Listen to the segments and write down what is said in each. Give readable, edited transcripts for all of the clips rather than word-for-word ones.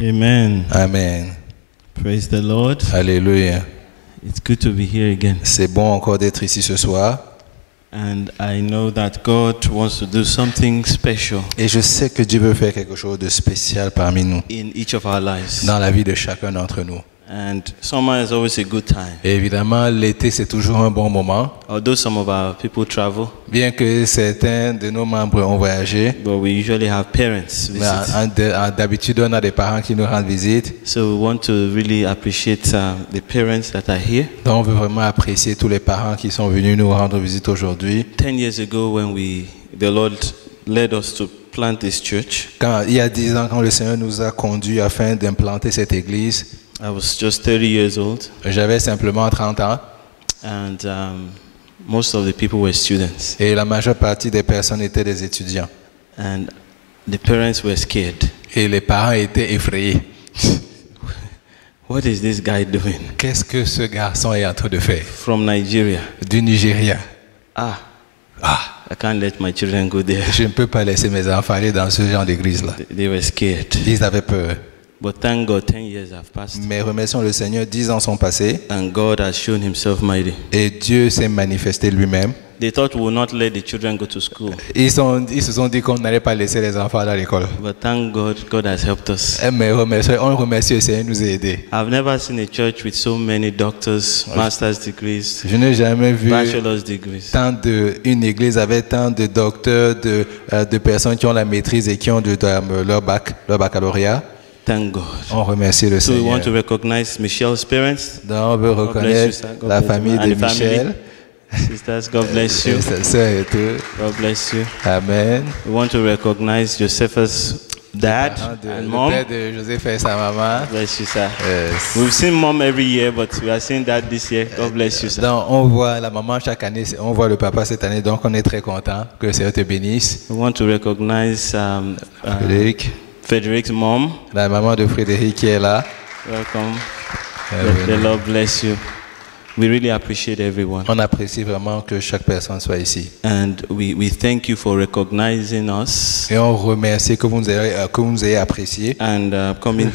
Amen. Amen. Praise the Lord. Alléluia. It's good to be here again. C'est bon encore d'être ici ce soir. And I know that God wants to do something special Et je sais que Dieu veut faire quelque chose de spécial parmi nous, in each of our lives. dans la vie de chacun d'entre nous. And summer is always a good time. Et évidemment, l'été, c'est toujours un bon moment. Although some of our people travel, Bien que certains de nos membres ont voyagé, but we usually have parents mais visit. d'habitude, on a des parents qui nous rendent visite. So we want to really appreciate the parents that are here. Donc, on veut vraiment apprécier tous les parents qui sont venus nous rendre visite aujourd'hui. 10 years ago when the Lord led us to plant this church, Il y a 10 ans, quand le Seigneur nous a conduits afin d'implanter cette église, I was just 30 years old, j'avais simplement 30 ans and most of the people were students. et la majeure partie des personnes étaient des étudiants. And the parents were scared. Et les parents étaient effrayés. What is this guy doing? Qu'est-ce que ce garçon est en train de faire? From Nigeria. Du Nigeria. I can't let my children go there. Je ne peux pas laisser mes enfants aller dans ce genre d'église-là. They were scared. Ils avaient peur. But thank God, 10 years have passed. Mais remercions le Seigneur, 10 ans sont passés And God has shown himself mighty. et Dieu s'est manifesté lui-même. They thought we would not let the children go to school. Ils se sont dit qu'on n'allait pas laisser les enfants à l'école. But thank God, God has helped us. Mais on remercie le Seigneur de nous aider. I've never seen a church with so many doctors, master's degrees, Je n'ai jamais vu bachelor's degrees. une église avec tant de docteurs, de personnes qui ont la maîtrise et qui ont leur baccalauréat. Thank God. On remercie le So we Seigneur. want to recognize Michelle's parents. Donc, on veut God bless you, reconnaître sir. God la bless you. famille And de the family. Michel, Sisters, God bless you. sa sœur et tout. God bless you. Amen. We want to recognize Joseph's dad and Le mom. père de Joseph et sa maman. Bless you, sir. Yes. We've seen mom every year, but we are seeing dad this year. God bless you, sir. Donc, on voit la maman chaque année, on voit le papa cette année, donc on est très content que le Seigneur te bénisse. We want to recognize Frédéric, Frederick's mom. la maman de Frédéric qui est là. Welcome. The Lord bless you. We really appreciate everyone. On apprécie vraiment que chaque personne soit ici. And we thank you for recognizing us Et on remercie que vous nous ayez apprécié and coming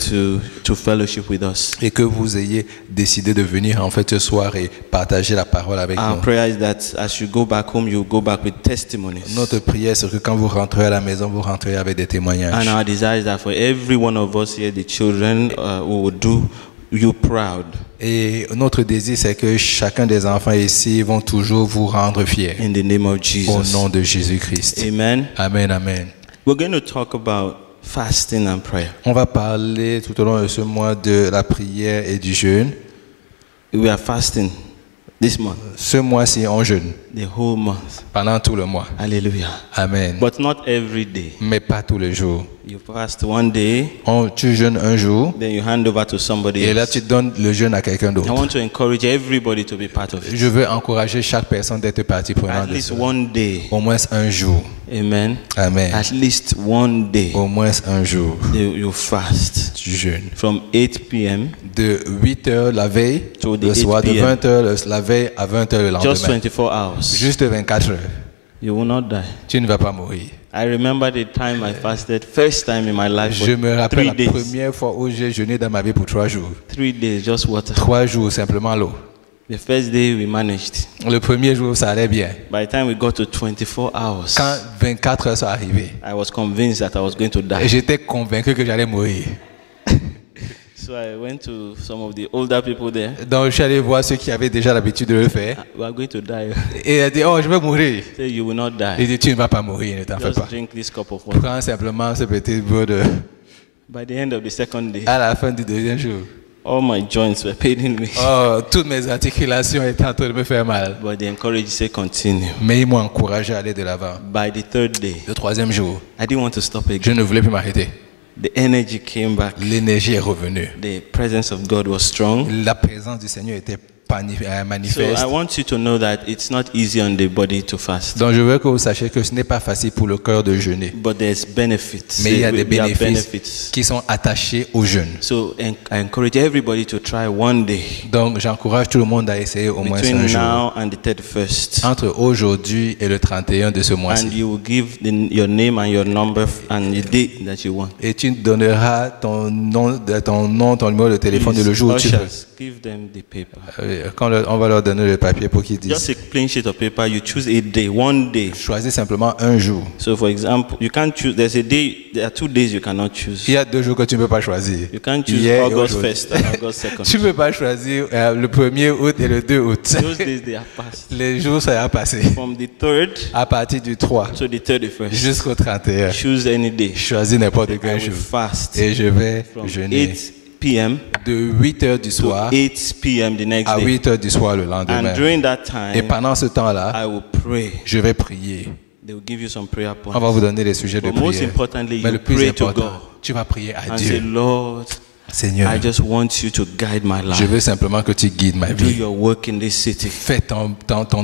to fellowship with us. et que vous ayez décidé de venir en fait ce soir et partager la parole avec Our nous. prayer is that as you go back home, you go back with testimonies. Notre prière, c'est que quand vous rentrez à la maison, vous rentrez avec des témoignages. And our desire is that for every one of us here, the children who will do you proud. Et notre désir, c'est que chacun des enfants ici vont toujours vous rendre fiers. In the name of Au Jesus. nom de Jésus-Christ. Amen. Amen, amen. We're going to talk about fasting and prayer. On va parler tout au long de ce mois de la prière et du jeûne. We are fasting this month, Ce mois-ci, on jeûne the whole month. pendant tout le mois. Hallelujah. Amen. But not every day. Mais pas tous les jours. You fast one day, Tu jeûnes un jour then you hand over to somebody et là, else. tu donnes le jeûne à quelqu'un I d'autre. want to encourage everybody to be part of it. Je veux encourager chaque personne d'être partie prenante At de least ça. one day. Au moins un jour. Amen. Amen. At least one day. Au moins un jour. You fast Tu jeûnes. from 8 p.m. De 8h la veille, To the le soir, 8 de p.m. 20h la veille à 20h le Just lendemain. 24 hours. Juste 24 heures. You will not die. Tu ne vas pas mourir. I remember the time I fasted, first time in my life, for Je me rappelle 3 la days. première fois où j'ai jeûné dans ma vie pour 3 jours. 3 days, just water. 3 jours, simplement l'eau. The first day we managed. Le premier jour, ça allait bien. By the time we got to 24 hours, Quand 24 heures sont arrivées, I was convinced that I was going to die. j'étais convaincu que j'allais mourir. So I went to some of the older people there. Donc, je suis allé voir ceux qui avaient déjà l'habitude de le faire. We are going to die. Et il a dit, oh, je vais mourir. Say you will not Il die. dit, tu ne vas pas mourir, ne t'en fais Just pas. drink this cup of water. Prends simplement ce petit bout de... By the end of the second day, À la fin du deuxième jour, all my joints were paining me. oh, toutes mes articulations étaient en train de me faire mal. But they encouraged, say continue. Mais ils m'ont encouragé à aller de l'avant. By the third day, Le troisième jour, I didn't want to stop je again. ne voulais plus m'arrêter. The energy came back. L'énergie est revenue. The presence of God was strong. La présence du Seigneur était So manifeste. I want you to know that it's not easy on the body to fast, Donc je veux que vous sachiez que ce n'est pas facile pour le cœur de jeûner. but there's benefits. Mais il y a des There are bénéfices qui sont attachés au jeûne. So I encourage everybody to try one day Donc j'encourage tout le monde à essayer au moins between 5 jours. now and the 31st. Entre aujourd'hui et le 31 de ce And mois-ci. you will give your name and your number and the date that you want. Et tu donneras ton nom, ton numéro de téléphone et le jour où tu veux. Ushers, give them the paper. Quand on va leur donner le papier pour qu'ils Just disent. a plain sheet of paper. You choose a day, one day. Choisis simplement un jour. So, for example, you can't choose. There's a day. There are 2 days you cannot choose. Il y a 2 jours que tu ne peux pas choisir. You can't choose Hier et August aujourd'hui. 1st and August 2nd. Tu ne peux pas choisir le 1er août et le 2 août. Those days they are passed. Les jours sont passés. From the 3rd À partir du 3 to the 31st. jusqu'au 31. Choose any day. Choisis n'importe I quel will jour. fast Et je vais from jeûner 8 p.m. de 8 heures du to soir 8 p.m. the next à day. 8 heures du soir le And lendemain. during that Et time, pendant ce temps-là, I will pray. je vais prier. They will give you some prayer On va points. vous donner les sujets de But most prière. importantly, Mais you le plus pray to important, God tu vas prier à and say, Dieu. Lord, Seigneur, I just want you to guide my je life. veux simplement que tu guides ma Do vie. your work in this city. Fais ton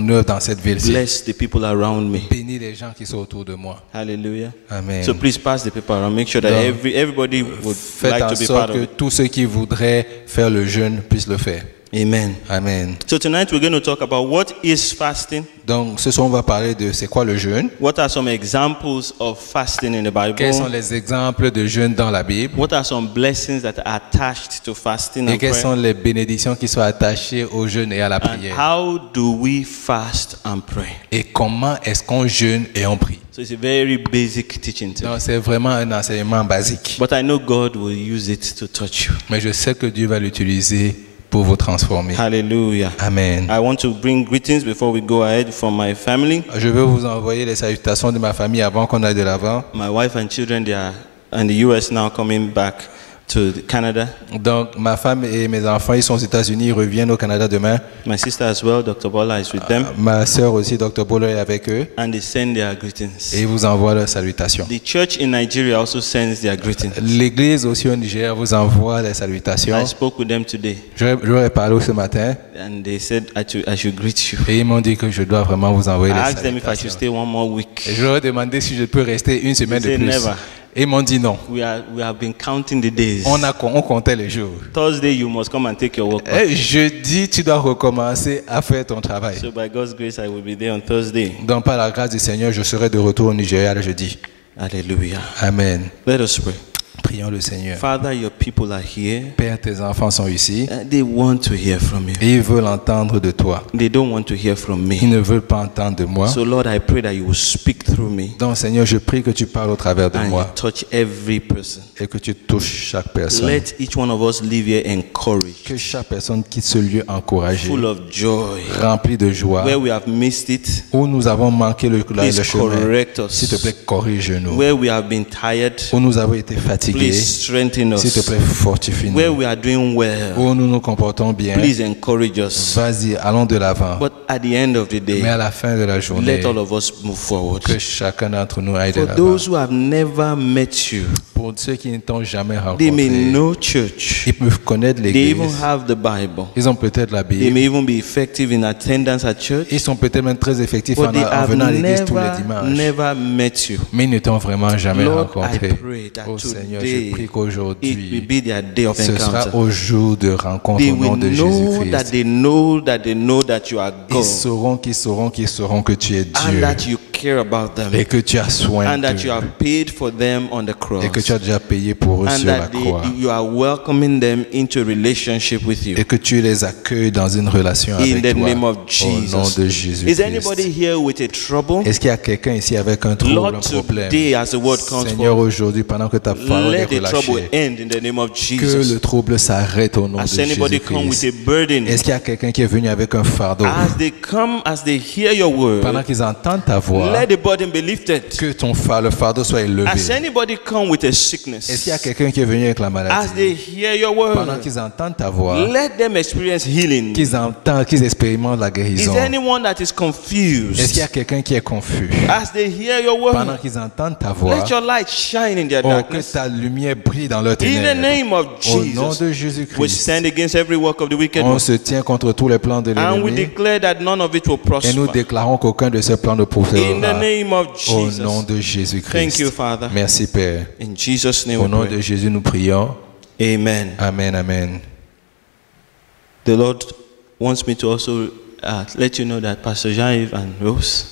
œuvre dans cette ville-ci. Bless the people around me. Bénis les gens qui sont autour de moi. Hallelujah. Amen. So please pass the paper around. Make sure that Donc, everybody would Faites like en to be part sorte of que it. tous ceux qui voudraient faire le jeûne puissent le faire. Amen. Amen. So tonight we're going to talk about what is fasting. Donc, ce soir, on va parler de c'est quoi le jeûne. What are some examples of fasting in the Quels sont Bible? les exemples de jeûne dans la Bible. What are some blessings that are attached to fasting Et and quelles prayer? sont les bénédictions qui sont attachées au jeûne et à la And prière. how do we fast and pray? Et comment est-ce qu'on jeûne et on prie. So it's a very basic teaching today. Donc, c'est vraiment un enseignement basique. But I know God will use it to touch you. Mais je sais que Dieu va l'utiliser pour vous transformer. Hallelujah. Amen. I want to bring greetings before we go ahead from my family. Je veux vous envoyer les salutations de ma famille avant qu'on aille de l'avant. My wife and children, they are in the US now, coming back to Canada. Donc, ma femme et mes enfants, ils sont aux États-Unis, ils reviennent au Canada demain. My sister as well, Dr. Bola, is with them. Ma sœur aussi, Dr. Bolo, est avec eux And they send their et greetings. ils vous envoient leurs salutations. The church in Nigeria also sends their greetings. L'église aussi au Niger vous envoie les salutations. I spoke with them today, Je leur ai parlé ce matin and they said I should greet you. et ils m'ont dit que je dois vraiment vous envoyer I les asked them if I should salutations. stay one more week. Et je leur ai demandé si je peux rester une semaine They de said plus. never. Et ils m'ont dit non. We have been counting the days. On comptait les jours. Thursday, you must come and take your work. Et jeudi, tu dois recommencer à faire ton travail. So by God's grace, I will be there on Thursday. Donc, par la grâce du Seigneur, je serai de retour au Nigeria le jeudi. Hallelujah. Amen. Let us pray. Prions le Seigneur. Father, your people are here. Père, tes enfants sont ici They want to hear from you. et ils veulent entendre de toi. They don't want to hear from Ils me. ne veulent pas entendre de moi. So Lord, I pray that you will speak through me Donc, Seigneur, je prie que tu parles au travers de and you moi touch every person. et que tu touches chaque personne. Let each one of us live here encouraged, Que chaque personne quitte ce lieu encouragée, full of joy. remplie de joie. Where we have missed it, Où nous avons manqué le please chemin, correct s'il te plaît, us. corrige-nous. Where we have been tired, Où nous avons été fatigués, please strengthen s'il te us. plaît, Where fortifie-nous. we are doing well, Où nous nous comportons bien, please encourage us. vas-y, allons de l'avant. But at the end of the Mais day, à la fin de la journée, let all of us move forward. que chacun d'entre nous aille de For l'avant. those who have never met you, Pour ceux qui ne t'ont jamais they may rencontré, know church. ils peuvent connaître They even l'église. have the Bible. Ils ont peut-être la They Bible. may even be effective in attendance at church. Ils sont peut-être même très effectifs But en they have venant à l'église tous les dimanches. never met you. Mais ils ne t'ont vraiment jamais Lord, I rencontré. pray that Oh Seigneur, today je prie it will qu'aujourd'hui, be their day of ce sera encounter. au jour de rencontre They au nom will de know that Jésus-Christ. they know that they know that you are Ils God sauront que tu es and Dieu that you care about them et que tu as soin and that you d'eux have paid for them on the cross et que tu as déjà payé pour eux and sur la that croix you are welcoming them into a relationship with you. et que tu les accueilles dans une relation In avec the toi name of au nom Jesus. de Is Jésus-Christ. anybody here with a trouble? Est-ce qu'il y a quelqu'un ici avec un trouble, un Lord, problème? today as the word comes Seigneur, forth, aujourd'hui, pendant que ta parole est let the trouble relâchée, end in the name of que Jesus. le trouble s'arrête au nom de Has anybody come with Jésus-Christ. a burden? Est-ce qu'il y a quelqu'un qui est venu avec un fardeau? As they come, as they hear your Pendant word, qu'ils entendent ta voix, Let the burden be lifted. que le fardeau soit élevé. As anybody come with a Est-ce sickness, qu'il y a quelqu'un qui est venu avec la as maladie? they hear your Pendant word, qu'ils entendent ta voix, let them experience healing. qu'ils expérimentent la Is guérison. there anyone that is Est-ce qu'il y confused? a quelqu'un qui est confus? As they hear your Pendant word, qu'ils entendent ta voix, let your light shine in their oh, que darkness. ta lumière brille dans leur In the ténèbres. name of Au nom Jesus, de we Jésus-Christ, stand against every work of the wicked on one. se tient contre tous les plans de And we l'ennemi declare that none of it will et nous prosper. déclarons qu'aucun de ces plans ne In the prospérera. name of Au Jesus. nom de Thank Jésus-Christ. you, Father. Merci Père. In Jesus' name Au we nom pray. de Jésus, nous prions. Amen. Amen, amen. The Lord wants me to also let you know that Pastor Jean-Yves and Rose,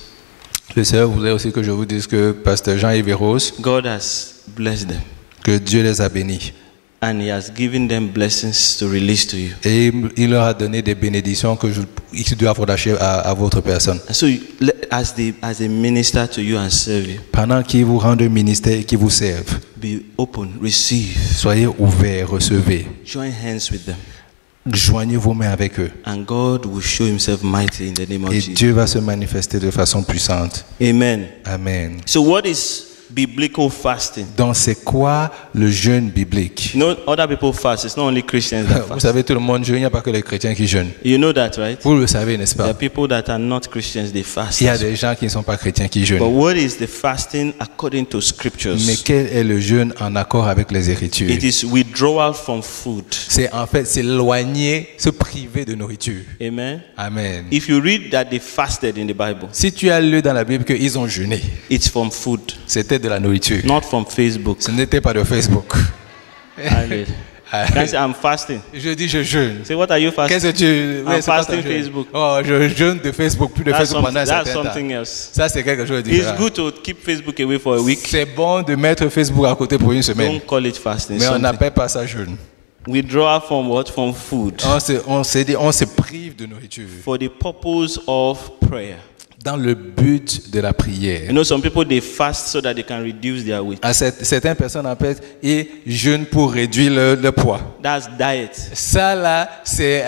Le Seigneur voulait aussi que je vous dise que Pasteur Jean-Yves et Rose, God has blessed them. que Dieu les a bénis. And He has given them blessings to release to you. Et il leur a donné des bénédictions qu'ils doivent relâcher à votre personne. And so, as they minister to you and serve you, Pendant qu'ils vous rendent un ministère et qu'ils vous servent, be open, receive, soyez ouverts, recevez. join hands with them. Joignez vos mains avec eux. And God will show Himself mighty in the name of Et Jesus. Dieu va se manifester de façon puissante. Amen. Amen. So, what is biblical fasting? Donc c'est quoi le jeûne biblique? You know, other people fast. It's not only Christians that Vous fast. savez, tout le monde jeûne, il n'y a pas que les chrétiens qui jeûnent. You know that, right? Vous le savez, n'est-ce There pas? are people that are not Christians, they fast. Il y a as well. des gens qui ne sont pas chrétiens qui But jeûnent. what is the fasting according to scriptures? Mais quel est le jeûne en accord avec les Écritures? It is withdrawal from food. C'est en fait s'éloigner, se priver de nourriture. Amen. Amen. If you read that they fasted in the Bible, Si tu as lu dans la Bible qu'ils ont jeûné, it's from food, c'était de la nourriture. not from Facebook. Ce n'était pas de Facebook. Hallelujah. Can I say I'm fasting? Je dis je jeûne. Say, what are you fasting? Qu'est-ce que tu... I'm c'est quoi fasting ton jeûne? Facebook. Oh, je jeûne de Facebook, plus de That's, Facebook pendant un that's certain temps. something else. Ça, c'est quelque chose de It's différent. good to keep Facebook away for a week. C'est bon de mettre Facebook à côté pour une semaine. Don't call it fasting. Mais on something. n'appelle pas ça jeûne. Withdrawal from what? From food. On se prive de nourriture For the purpose of prayer. dans le but de la prière. You know, some people, they fast so that they can reduce their weight. Certaines personnes en fait et jeûnent pour réduire le poids. That's diet. Ça là, c'est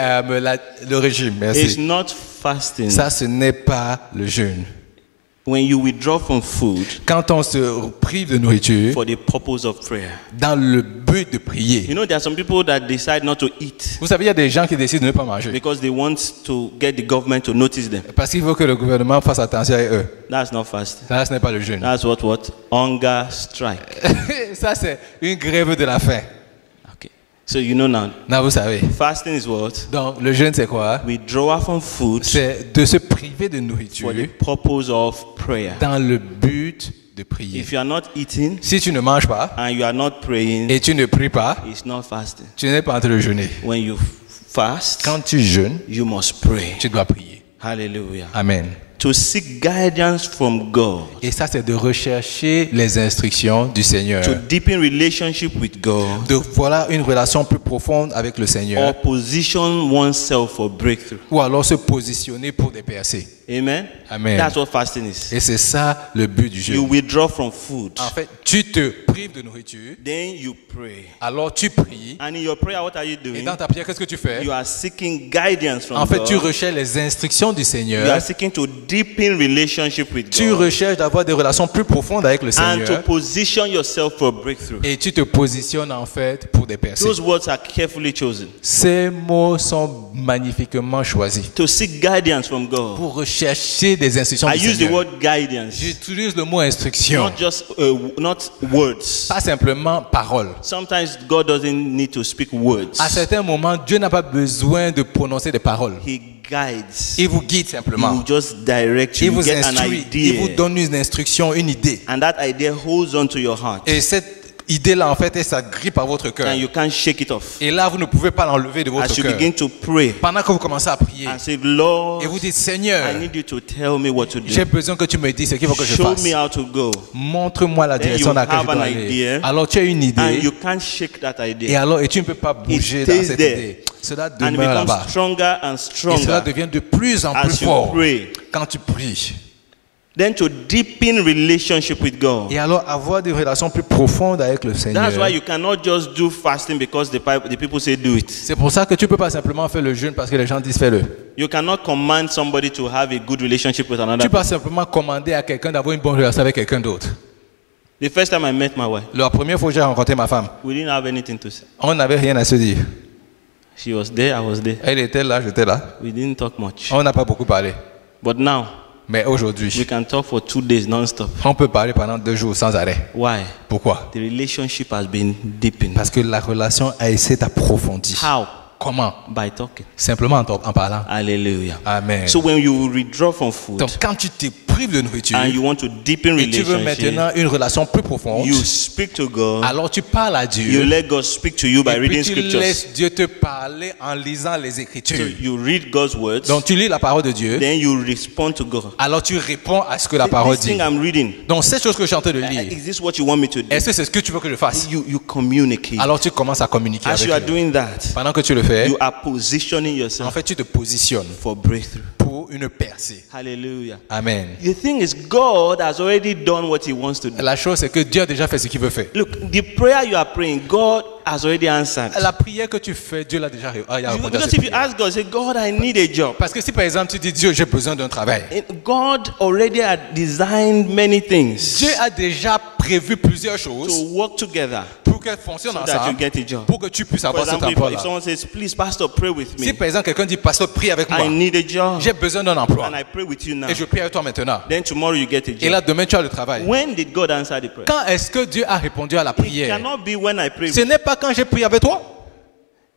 le régime. It's Merci. not fasting. Ça, ce n'est pas le jeûne. When you withdraw from food Quand on se prive de nourriture for the purpose of prayer. dans le but de prier. You know, there are some people that decide not to eat Vous savez, il y a des gens qui décident de ne pas manger because they want to get the government to notice them. parce qu'il faut que le gouvernement fasse attention à eux. That's not fasting. Ça, ce n'est pas le jeûne. That's what? Hunger strike. Ça, c'est une grève de la faim. Okay. So you know now, Non, vous savez. fasting is what? Donc, le jeûne, c'est quoi? Withdrawal from food C'est de se priver de nourriture for the purpose of prayer. dans le but de prier. If you are not eating Si tu ne manges pas and you are not praying, et tu ne pries pas, it's not fasting. tu n'es pas en train de jeûner. When you fast, Quand tu jeûnes, you must pray. tu dois prier. Hallelujah. Amen. To seek guidance from God, Et ça, c'est de rechercher les instructions du Seigneur. to deepen relationship with God, De voilà une relation plus profonde avec le Seigneur. or position oneself for breakthrough. Ou alors se positionner pour des percées. Amen. Amen. That's what fasting is. Et c'est ça le but du You jeûne. withdraw from food, En fait, tu te prives de nourriture, then you pray. alors tu pries. And in your prayer, what are you Et doing? dans ta prière, qu'est-ce que tu fais? You are seeking guidance from En fait, tu God. recherches les instructions du You Seigneur. are seeking to deepen relationship with Tu God recherches d'avoir des relations plus profondes avec le and to Seigneur. position yourself for breakthrough. Et tu te positionnes en fait pour des percées. Those words are carefully chosen. Ces mots sont magnifiquement choisis. To seek guidance from God. Pour rechercher des instructions I du use the Seigneur. word guidance, J'utilise le mot instruction. not just not words. Pas simplement parole. Sometimes God doesn't need to speak words. À certains moments, Dieu n'a pas besoin de prononcer des paroles. He guides. Il vous guide He simplement. will just direct Il you. You vous get an instruit. Il vous idea. donne une instruction, une idée. And that idea holds on to your heart. Et cette idée-là, en fait, elle s'agrippe à votre cœur. And you can't shake it off. Et là, vous ne pouvez pas l'enlever de As votre you cœur. begin to pray Pendant que vous commencez à prier. and say, Lord, Et vous dites, Seigneur, I need you to tell me what to do. j'ai besoin que tu me dises ce qu'il faut que je Show fasse. me how to go. Montre-moi la Then direction you dans laquelle je have dois an aller. idea. Alors tu as une And idée. you can't shake that Et idea. alors, et tu ne peux pas bouger dans stays cette there. idée. Cela And it demeure becomes là-bas. stronger and Et cela stronger devient de plus en plus as you fort pray. quand tu pries. Then to deepen relationship with God. Et alors avoir des relations plus profondes avec le Seigneur. That's why you cannot just do fasting because the people say do it. C'est pour ça que tu peux pas simplement faire le jeûne parce que les gens disent fais-le. You cannot command somebody to have a good relationship with another Tu peux pas person. simplement commander à quelqu'un d'avoir une bonne relation avec quelqu'un d'autre. The first time I met my wife, La première fois que j'ai rencontré ma femme, we didn't have anything to say. on n'avait rien à se dire. She was there, I was there. Elle était là, j'étais là. We didn't talk much. On n'a pas beaucoup parlé. But now, Mais we aujourd'hui, can talk for 2 days non-stop. on peut parler pendant 2 jours sans arrêt. Why? Pourquoi? The relationship has been deepened. Parce que la relation a essayé d'approfondir. How? Comment? By talking. Simplement en parlant. Hallelujah. Amen. So when you withdraw from food Donc quand tu te prives de nourriture and you want to deepen et tu veux relationship, maintenant une relation plus profonde, you speak to God. alors tu parles à You Dieu let God speak to you by et puis reading tu scriptures. laisses Dieu te parler en lisant les So Écritures. you read God's words, Donc tu lis la parole de Dieu, then you respond to God. alors tu réponds à ce que la parole This thing dit. I'm reading, Donc cette chose que je suis en train de lire, is this what you want me to do? est-ce que c'est ce que tu veux que je fasse? You communicate. Alors tu commences à communiquer As you are avec lui. doing that, Pendant que tu le fais, you are positioning en yourself fait tu te positionnes for breakthrough. pour une percée. Hallelujah. Amen. The thing is, God has already done what He wants to do. La chose c'est que Dieu a déjà fait ce qu'il veut faire. Look, the prayer you are praying, God has already answered. La prière que tu fais, Dieu l'a déjà répondu à Because cette if you prière. ask God, say, God, I need a job. Parce que si par exemple tu dis Dieu, j'ai besoin d'un travail, God already had designed many things Dieu a déjà prévu plusieurs to choses work together pour qu'elles fonctionnent so that you ensemble, get a job. pour que tu puisses For avoir cet example, if emploi-là. someone says, please, Pastor, pray with Si me. par exemple quelqu'un dit, pasteur, prie avec moi, I need a job. j'ai besoin d'un emploi, And I pray with you now. et je prie avec toi maintenant. Then tomorrow you get a Et là, job. demain, tu as le travail. When did God answer the prayer? Quand est-ce que Dieu a répondu à la It prière? cannot be when I pray. Ce n'est pas quand j'ai prié avec toi.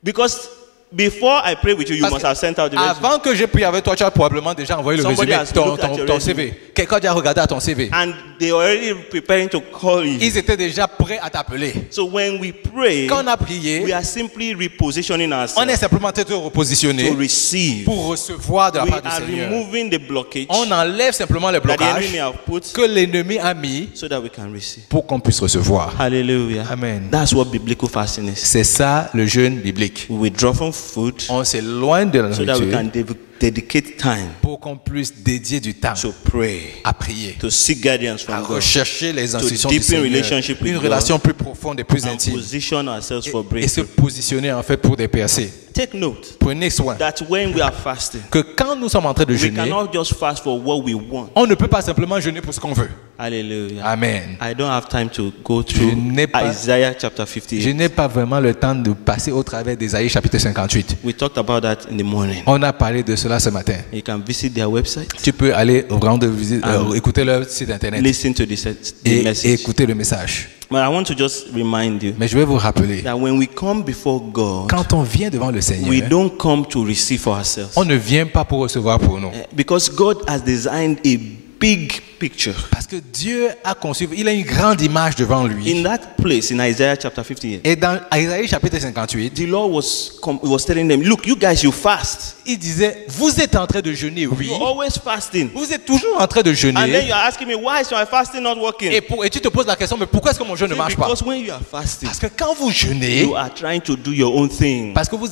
Because before I pray with you, you Parce must que have sent out the resume. avant que j'ai prié avec toi, tu as probablement déjà envoyé le Somebody résumé, has looked at your ton resume. CV. Quelqu'un a déjà regardé à ton CV. And they are already preparing to call you. Ils étaient déjà prêts à t'appeler. So when we pray, Quand on a we prié, are simply repositioning on est ourselves simplement en train de to repositionner receive. pour recevoir de la We part du are Seigneur. removing the blockage On enlève simplement les that the enemy blocages have put que l'ennemi a mis so that we can receive. pour qu'on puisse recevoir. Hallelujah. Amen. That's what biblical fasting is. C'est ça le jeûne biblique. We withdraw from food On s'éloigne de la so that we nourriture can dedicate time pour qu'on puisse dédier du temps to pray, à prier, to seek guidance à from God, rechercher les instructions du deepen Seigneur, relationship with une God, relation plus profonde et plus and intime, position ourselves for et se breakthrough. positionner en fait pour des percées. Take note Prenez soin that when we are fasting, que quand nous sommes en train de we jeûner, cannot just fast for what we want. on ne peut pas simplement jeûner pour ce qu'on veut. Hallelujah. Amen. I don't have time to go through n'ai pas- Isaiah chapter 58. Je n'ai pas vraiment le temps de passer au travers d'Ésaïe chapitre 58. We talked about that in the morning. On a parlé de cela ce matin. You can visit their website, Tu peux aller rendre visite, écouter leur site internet listen to the et message. écouter le message. But I want to just remind you Mais je vais vous rappeler, that when we come before God, quand on vient devant le we Seigneur, don't come to receive for ourselves. on ne vient pas pour recevoir pour nous. Because God has designed a big picture. Parce que Dieu a conçu, il a une grande image devant lui. In that place, in Isaiah chapter 58, Et dans Isaïe chapitre 58, the Lord was telling them, look, you guys, you fast. il disait, vous êtes en train de jeûner, oui. You're always fasting. Vous êtes toujours en train de And then jeûner. you're asking me, why is my fasting not working? Et tu te poses la question, mais pourquoi est-ce que mon jeûne ne marche pas? Because when you are fasting, Parce que quand vous jeûnez, you are trying to do your own thing. parce que vous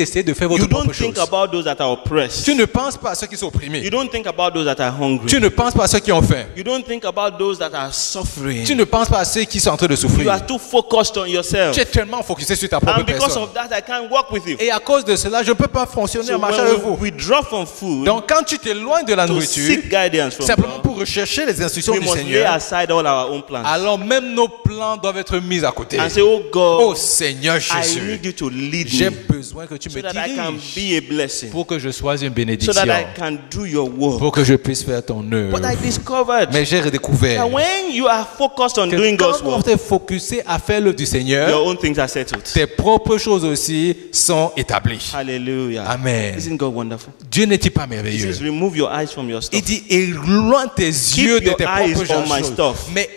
essayez de faire votre You propre don't think chose. about those that are oppressed. Tu ne penses pas à ceux qui sont You opprimés. don't think about those that are hungry. Tu ne penses pas à ceux qui ont faim. You don't think about those that are suffering. Tu ne penses pas à ceux qui sont en train de You souffrir. are too focused on yourself. Tu es tellement focusé sur ta propre And because personne. of that, I can't work with you. Et à cause de cela, je ne peux pas fonctionner So en marchant avec when vous. we withdraw from food Donc quand tu t'éloignes de la to nourriture, seek guidance from simplement God, pour rechercher les instructions we du must lay Seigneur, aside all our own plans alors même nos plans doivent être mis à côté. and say, oh Oh God, Seigneur I Jésus, need you to lead j'ai me besoin que tu so me that I can diriges be a blessing, pour que je sois une so bénédiction, that I can do your work. pour que je puisse faire ton œuvre. But I discovered Mais j'ai redécouvert that when you are focused on que doing quand God's on work, est focusé à faire l'œuvre du Seigneur, your own things are settled. tes propres choses aussi sont établies. Hallelujah. Amen. Isn't God wonderful? Dieu n'est-il pas He merveilleux? says, remove your eyes from your Il stuff. dit, éloigne tes yeux de your tes eyes propres on my choses. stuff. Mais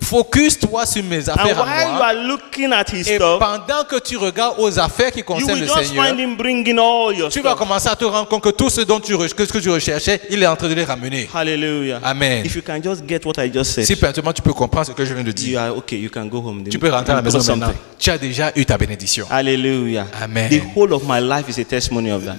focus-toi sur mes And affaires while à you moi. are looking at his Et stuff, pendant que tu regardes aux affaires qui you concernent will le just Seigneur, find him bringing all your tu vas stuff. commencer à te rendre compte que tout ce dont que ce que tu recherchais, il est en train de les ramener. Hallelujah. Amen. If you can just get what I just said, Si maintenant tu peux comprendre ce que je viens de dire, you are okay. You can go home. tu peux rentrer à la and maison do something. maintenant. Tu as déjà eu ta bénédiction. Hallelujah. Amen. The whole of my life is a testimony of that.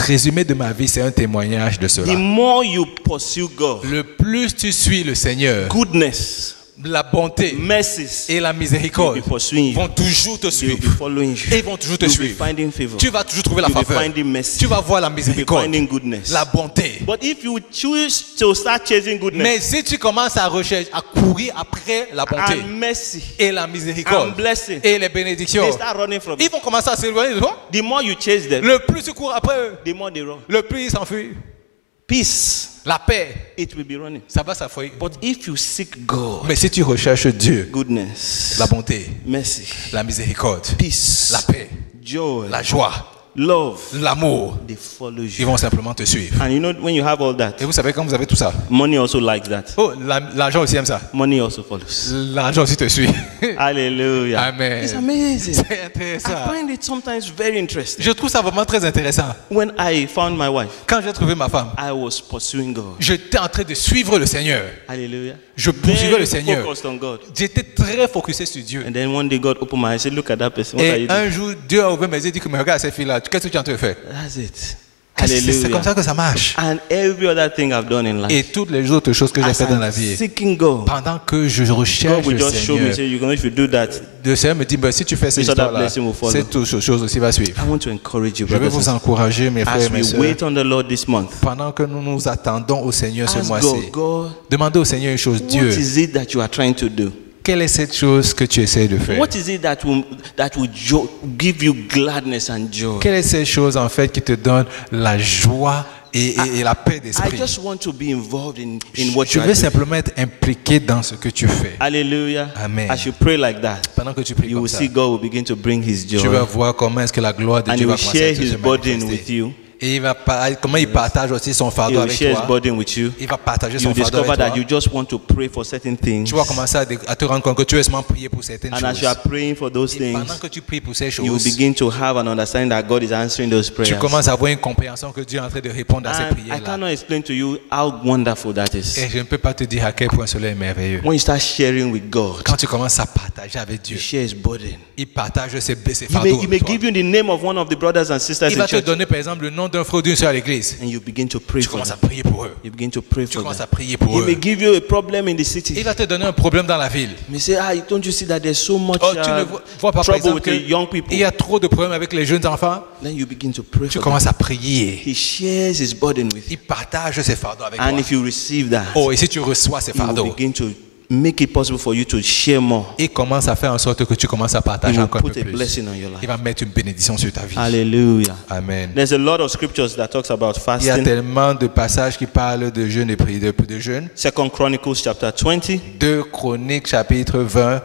résumé de ma vie, c'est un témoignage de The cela. more you pursue God, Le plus tu suis le Seigneur, goodness, la bonté mercies et la will miséricorde be pursuing you. vont toujours te They will be suivre. following Et you. vont toujours te You'll be suivre. finding favor. Tu vas toujours trouver la You'll be faveur. finding mercy. Tu vas voir la You'll be miséricorde, finding goodness. la bonté. But if you choose to start chasing goodness Mais si tu commences à rechercher, à courir après la bonté and mercy et la and miséricorde blessing, et les bénédictions, they start running from ils you. vont commencer à s'éloigner de toi. The more you chase them, Le plus tu cours après eux, the more they run. le plus ils s'enfuient. Peace, La paix, it will be running. ça va s'affoyer. But if you seek God, Mais si tu recherches Dieu, goodness, la bonté, mercy, la miséricorde, peace, la paix, joy, la joie, love, l'amour, they follow ils you. vont simplement te suivre. And you know, when you have all that, Et vous savez, quand vous avez tout ça, money also likes that. oh, l'argent aussi aime ça. Money also follows. L'argent aussi te suit. Hallelujah. Amen. It's amazing. C'est I intéressant. find it sometimes very interesting. Je trouve ça vraiment très intéressant. When I found my wife, Quand j'ai trouvé ma femme, I was pursuing God. j'étais en train de suivre le Seigneur. Hallelujah. Je poursuivais Very le Seigneur. focused on God. J'étais très focusé sur Dieu. And then one day God opened my eyes and said, look at that person. What are Et you doing? un jour, Dieu a ouvert mes yeux et dit que mais regarde cette fille-là, qu'est-ce que tu es en train de faire? That's it. C'est comme Hallelujah. ça que ça marche. And every other thing I've done in Et life. toutes les autres choses que j'ai As faites dans I'm la vie, seeking God, pendant que je God recherche will le just show me, Seigneur, say, you know, if you do that, le Seigneur me dit, ben, si tu fais cette This other histoire-là, blessing will follow. cette autre chose aussi va suivre. I want to encourage you, Je vais brothers vous and encourager, mes frères sisters. et As mes we sœurs, wait on the Lord this month, pendant que nous nous attendons au Seigneur ce ask mois-ci, God, God, demandez au Seigneur une chose, what Dieu, is it that you are trying to do? quelle est cette chose que tu essaies de faire? What is it that will give you gladness and joy? Quelle est cette chose en fait qui te donne la joie et la paix I d'esprit? just want to be involved in what Je you are veux doing. simplement être impliqué dans ce que tu fais. Hallelujah. Amen. As you pray like that, Pendant que tu pries you comme will ça, see God will begin to bring His tu vas joy. voir comment est-ce que la gloire de And He Dieu va will commencer share à se His burden with manifester. you. Et comment il partage aussi son He fardeau will avec share His toi. burden with you. Il va partager You son fardeau discover avec that toi. you just want to pray for certain things. Tu vas commencer à te rendre compte que tu veux seulement prier pour certaines And as choses. you are praying for those Et things, pendant que tu pries pour ces you will choses, begin to have an understanding that God is answering those tu prayers. commences à avoir une compréhension que Dieu est en train de répondre à ces And I prières-là. cannot explain to you how wonderful that is. Et je ne peux pas te dire à quel point cela est merveilleux. When you start sharing with God, Quand tu commences à partager avec Dieu, you share His burden. il partage ses He fardeaux may avec toi. give you the name of one of the brothers and sisters Il in va te church, donner par exemple le nom d'un frère ou d'une sœur à l'église. and you begin to pray Tu for commences à them. prier pour eux. You begin to pray Tu for commences them. à prier pour He may eux. give you a problem in the city. Il va te donner un problème dans la ville. He may say, don't you see that there's so much Oh, tu ne vois pas par trouble exemple with the young people? qu'il y a trop de problèmes avec les jeunes enfants. Then you begin to pray Tu for them. commences à prier. He shares his burden with you. Il partage ses fardeaux avec And toi. if you receive that, Oh, et si tu reçois ces he will fardeaux, begin to make it possible for you to share more. il commence à faire en sorte que tu commences à He partager will encore un put peu a plus. blessing on your Il life. va mettre une bénédiction sur ta vie. Hallelujah. Amen. There's a lot of scriptures that talks about Il y a fasting. tellement de passages qui parlent de jeûne et de jeûne. 2 Chronicles chapter 20, 2 Chroniques chapitre 20,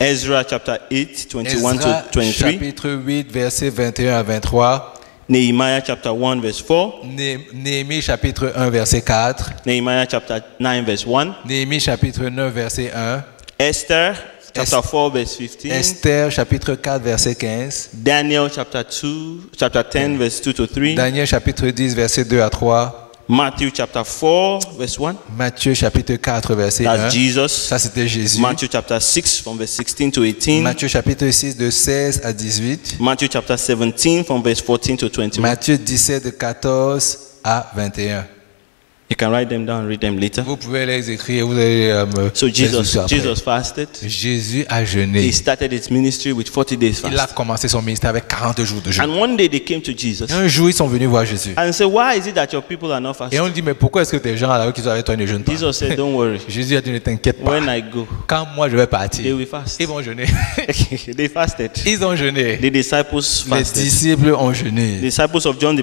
Ezra chapter 8, 21 Ezra to 23, chapitre 8 versets 21 à 23, Nehemiah chapter 1 verse 4, Néhémie chapitre 1 verset 4, Nehemiah chapter 9 verse 1, Néhémie chapitre 9 verset 1, Esther chapter 4 verse 15, Esther chapitre 4 verset 15, Daniel chapter 10 verse 2 to 3, Daniel chapitre 10 verset 2 à 3, Matthew chapter 4 verse 1, Matthieu chapitre 4 verset 1. that's Jesus, Ça c'était Jésus. Matthew chapter 6 from verse 16 to 18, Matthieu chapitre 6 de 16 à 18. Matthew chapter 17 from verse 14 to 21. Matthieu 17 de 14 à 21. You can write them down and read them later. Vous pouvez les écrire, vous allez me So les Jesus écrire après. fasted. Jésus a He jeûné. started his ministry with 40 days Il a fast. commencé son ministère avec 40 jours de jeûne. And one day they came to Jesus Un jour, ils sont venus voir Jésus. and said, why is it that your people are not Et fasting? on lui dit, mais pourquoi est-ce que tes gens là qui sont avec toi ne jeûnent pas? Jesus said, don't worry. Jésus a dit, ne t'inquiète pas. When I go, Quand moi je vais they partir, will fast. ils vont jeûner. They fasted. Ils ont jeûné. The disciples Les fasted. disciples ont The jeûné. disciples of John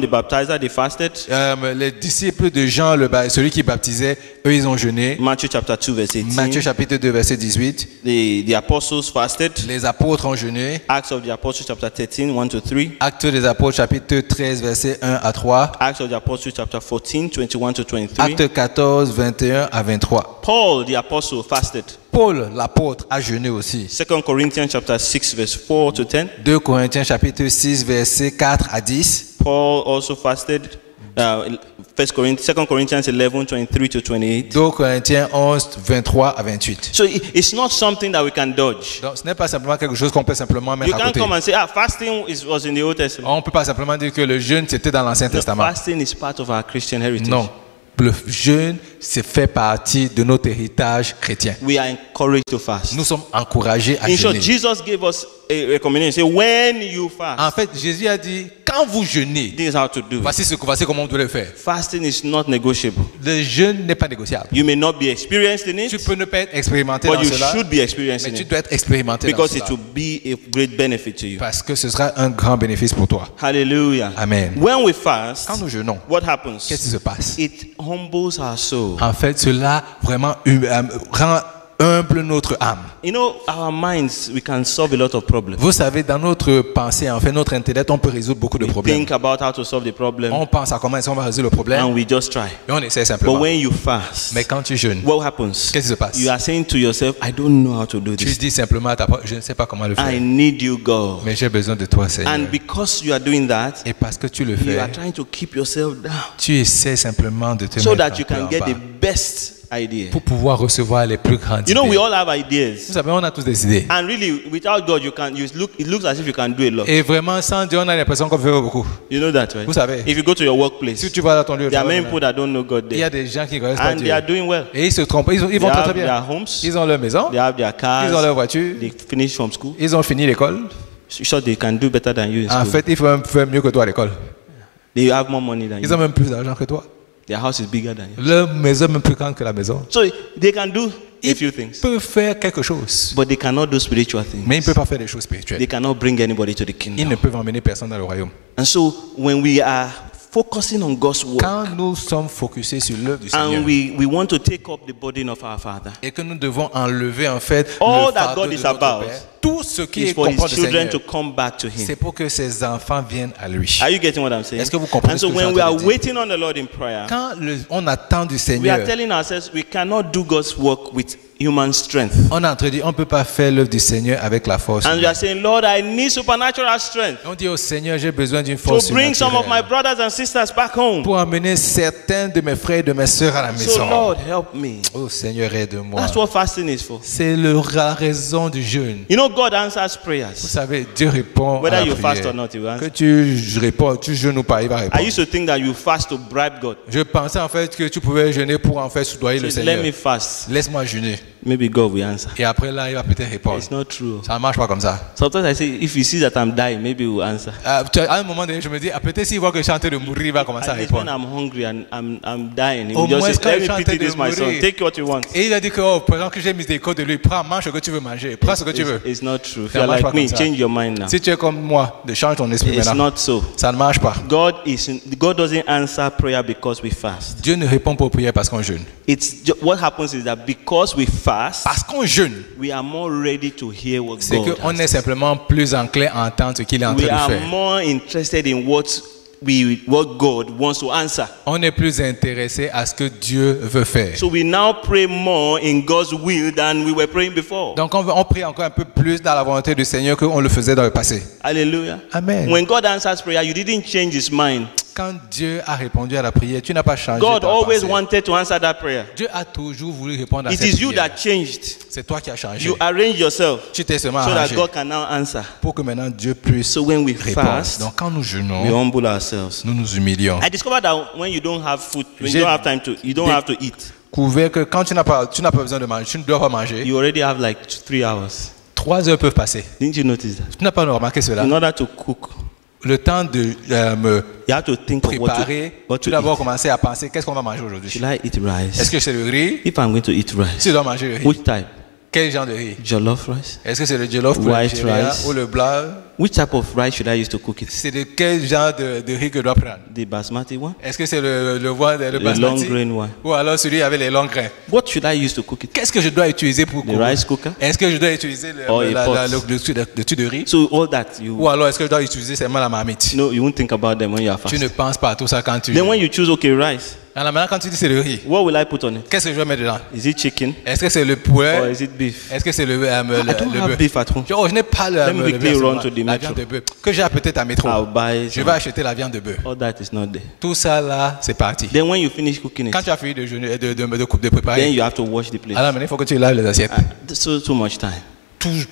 the Baptizer, they fasted. Les disciples de Jean, celui qui baptisait, eux ils ont jeûné. Matthew chapter 2 verse Matthieu 18. chapitre 2 verset 18. The apostles fasted. Les apôtres ont jeûné. Acts of the Apostles chapter 13, 1 to 3. Actes des apôtres chapitre 13 verset 1 à 3. Acts of the Apostles chapter 14, 21 to 23. Acte 14 21 à 23. Paul the apostle fasted. Paul l'apôtre a jeûné aussi. 2 Corinthians chapter 6 verse 4 to 10. 2 Corinthiens chapitre 6 verset 4 à 10. Paul also fasted. 2 Corinthians 11, 23 to 28. 2 Corinthiens 11, 23 à 28. So it's not something that we can dodge. Donc ce n'est pas simplement quelque chose qu'on peut simplement mettre You à can't côté. come and say, fasting was in the Old Testament. On ne peut pas simplement dire que le jeûne c'était dans l'Ancien No, Testament. fasting is part of our Christian heritage. Non, le jeûne c'est fait partie de notre héritage chrétien. We are encouraged to fast. Nous sommes encouragés à In short, jeûner. Jesus gave us a recommendation. Say, when you fast, En fait, Jésus a dit quand vous jeûnez, this is how to do it. voici comment on doit le faire. Fasting is not negotiable. Le jeûne n'est pas négociable. You may not be experienced in Tu it, peux ne pas être expérimenté but dans you cela, should be experienced mais in tu it dois être expérimenté dans because it cela. will be a great benefit to you. Parce que ce sera un grand bénéfice pour toi. Hallelujah. Amen. When we fast, Quand nous jeûnons, what happens? qu'est-ce qui se passe? It humbles our soul. En fait, cela vraiment rend humble notre âme. You know, our minds, we can solve a lot of problems. Vous savez, dans notre pensée, en fait, notre intellect, on peut résoudre beaucoup de problèmes. Think about how to solve the problem, On pense à comment est-ce qu'on va résoudre le problème and we just try. et on essaie But simplement. when you fast, Mais quand tu jeûnes, what happens? qu'est-ce qui se passe? You are saying to yourself, I don't know how to do Tu this. dis simplement à ta part, je ne sais pas comment le I faire, need you, God. mais j'ai besoin de toi, Seigneur. And because you are doing that, Et parce que tu le you fais, are trying to keep yourself down tu essaies simplement de te so mettre that you un peu can en get bas the best idea. pour pouvoir recevoir les plus grandes You know, we idées. all have ideas. Vous savez, on a tous des idées. And really, without God, it looks as if you can do a lot. Et vraiment, sans Dieu, on a l'impression qu'on fait beaucoup. You know that, right? Vous savez. If you go to your workplace, Si tu vas dans ton lieu de there are many travail, people that don't know God il y a there. des gens qui ne connaissent pas And they Dieu. are doing well. Et ils se trompent, ils vont They très très have bien. their homes, Ils ont leur maison, they have their ils ont leur cars, voiture, they finish from school. ils ont fini l'école. Sure, they can do better than you in En school. fait, ils font même faire mieux que toi à l'école. They have more money than Ils you. ont même plus d'argent que toi. Their house is bigger than you. Leur maison est même plus grande que la maison. So they can do a Ils few things, peuvent faire quelque chose, but they cannot do spiritual things. mais ils ne peuvent pas faire des choses They spirituelles. cannot bring anybody to the Ils kingdom. ne peuvent emmener personne dans le royaume. And so when we are focusing on God's word Quand nous sommes focusés sur l'œuvre du Seigneur and we want to take up the burden of our Father, et que nous devons enlever en fait All le that fardeau God de is notre about Père, tout ce qui it's est for His comprend du children Seigneur, to come back to Him. c'est pour que ses enfants viennent à lui. Are you getting what I'm saying? Est-ce que vous comprenez And ce so que je suis when en we train are de dire? waiting on the Lord in prayer, Quand on attend du we are Seigneur, telling ourselves we cannot do God's work with human strength. on est en train de dire on ne peut pas faire l'œuvre du Seigneur avec la force And we humaine. are saying, Lord, I need supernatural strength On dit au Seigneur, j'ai besoin d'une force to bring some of my surnaturelle brothers and sisters back home. pour amener certains de mes frères et de mes sœurs à la So maison. Lord, help me. Oh Seigneur, aide-moi. That's what fasting is for. C'est la raison du jeûne. You know, God answers Vous prayers. savez, Dieu répond à Whether la you fast or prière. not, He will Que answer. tu réponds, tu jeûnes ou pas, il va I répondre. used to think that you fast to bribe God. Je pensais en fait que tu pouvais jeûner pour en fait soudoyer le Say, Seigneur. let me fast. Laisse-moi jeûner. Maybe God will answer. Et après là, il va peut-être répondre. It's not true. Ça ne marche pas comme ça. Sometimes I say, if He sees that I'm dying, maybe He will answer. À un moment donné, je me dis, peut-être s'il voit que je suis en train de mourir, il va commencer à At least when répondre. I'm hungry and I'm dying, He Au will just moins, say, quand let je suis me en pity train de this, my son. mourir. Take what you want. Et il a dit que, oh, par exemple, que j'ai miséricorde de lui, prends, mange ce que tu veux manger, prends ce que tu veux. It's not true. If Ça you're marche like pas me, comme ça. change your mind now. Si tu es comme moi, change ton esprit It's maintenant. not so. Ça ne marche pas. God doesn't answer prayer because we fast. Dieu ne répond pas aux prières parce qu'on jeûne. What happens is that because we fast, Parce qu'on jeûne, we are more ready to hear what c'est God qu'on has. est simplement plus enclin à entendre ce qu'il est en We train de are faire. more interested in what God wants to answer. On est plus intéressé à ce que Dieu veut faire. So we now pray more in God's will than we were praying before. Donc on prie encore un peu plus dans la volonté du Seigneur qu'on le faisait dans le passé. Hallelujah. Amen. When God answers prayer, you didn't change His mind. Quand Dieu a répondu à la prière, tu n'as pas changé God ta always pensée. wanted to answer that prayer. Dieu a toujours voulu répondre à It cette is you prière. that changed. C'est toi qui as changé. You arrange yourself Tu t'es seulement so that arrangé God can now answer. pour que maintenant Dieu puisse So when we répondre. fast, Donc quand nous we jeûnons, humble ourselves. nous nous humilions. I discovered that when you don't have food, when you J'ai don't have time to, you don't have to eat. Couvert que quand tu n'as pas besoin de manger, tu ne dois pas manger. You already have like 3 hours. 3 heures peuvent passer. Didn't you notice that? Tu n'as pas remarqué cela. In order to cook, Le temps de me you have to think of préparer, what tu to dois d'abord eat. commencer à penser qu'est-ce qu'on va manger aujourd'hui. Should I eat Est-ce rice? que c'est le riz? If I'm going to eat Si rice, tu dois manger le riz, which type? quel genre de riz? Jollof rice? Est-ce que c'est le jollof pour le White Nigeria rice. ou le blanc? Which type of rice should I use to cook it? C'est de quel genre de riz que je dois prendre? The basmati one? Est-ce que c'est le The long basmati? grain one? Ou alors celui avec les longs grains? What should I use to cook it? Qu'est-ce que je dois utiliser pour The couper? rice cooker? Est-ce que je dois utiliser Or a pot. le tube de riz? So all that Ou alors est-ce que je dois utiliser seulement la marmite? you won't think about them when you are Tu ne fasting. penses pas à tout ça quand tu... Then when you choose okay rice, Alors maintenant quand tu dis c'est le riz, what will I put on it? qu'est-ce que je vais mettre dedans? Is it chicken Est-ce que c'est le or poulet? is it beef? Est-ce que c'est le I don't have bœuf? beef at home. Oh, je n'ai pas le Let me le quickly bœuf run seulement. to the la metro. viande de bœuf, que j'ai peut-être à métro. I'll buy Je some. vais acheter la viande de bœuf. All that is not there. Tout ça là, c'est parti. Then when you finish cooking Quand it, tu as fini de then préparer, you have to wash the plate. alors maintenant il faut que tu laves les assiettes. So much time.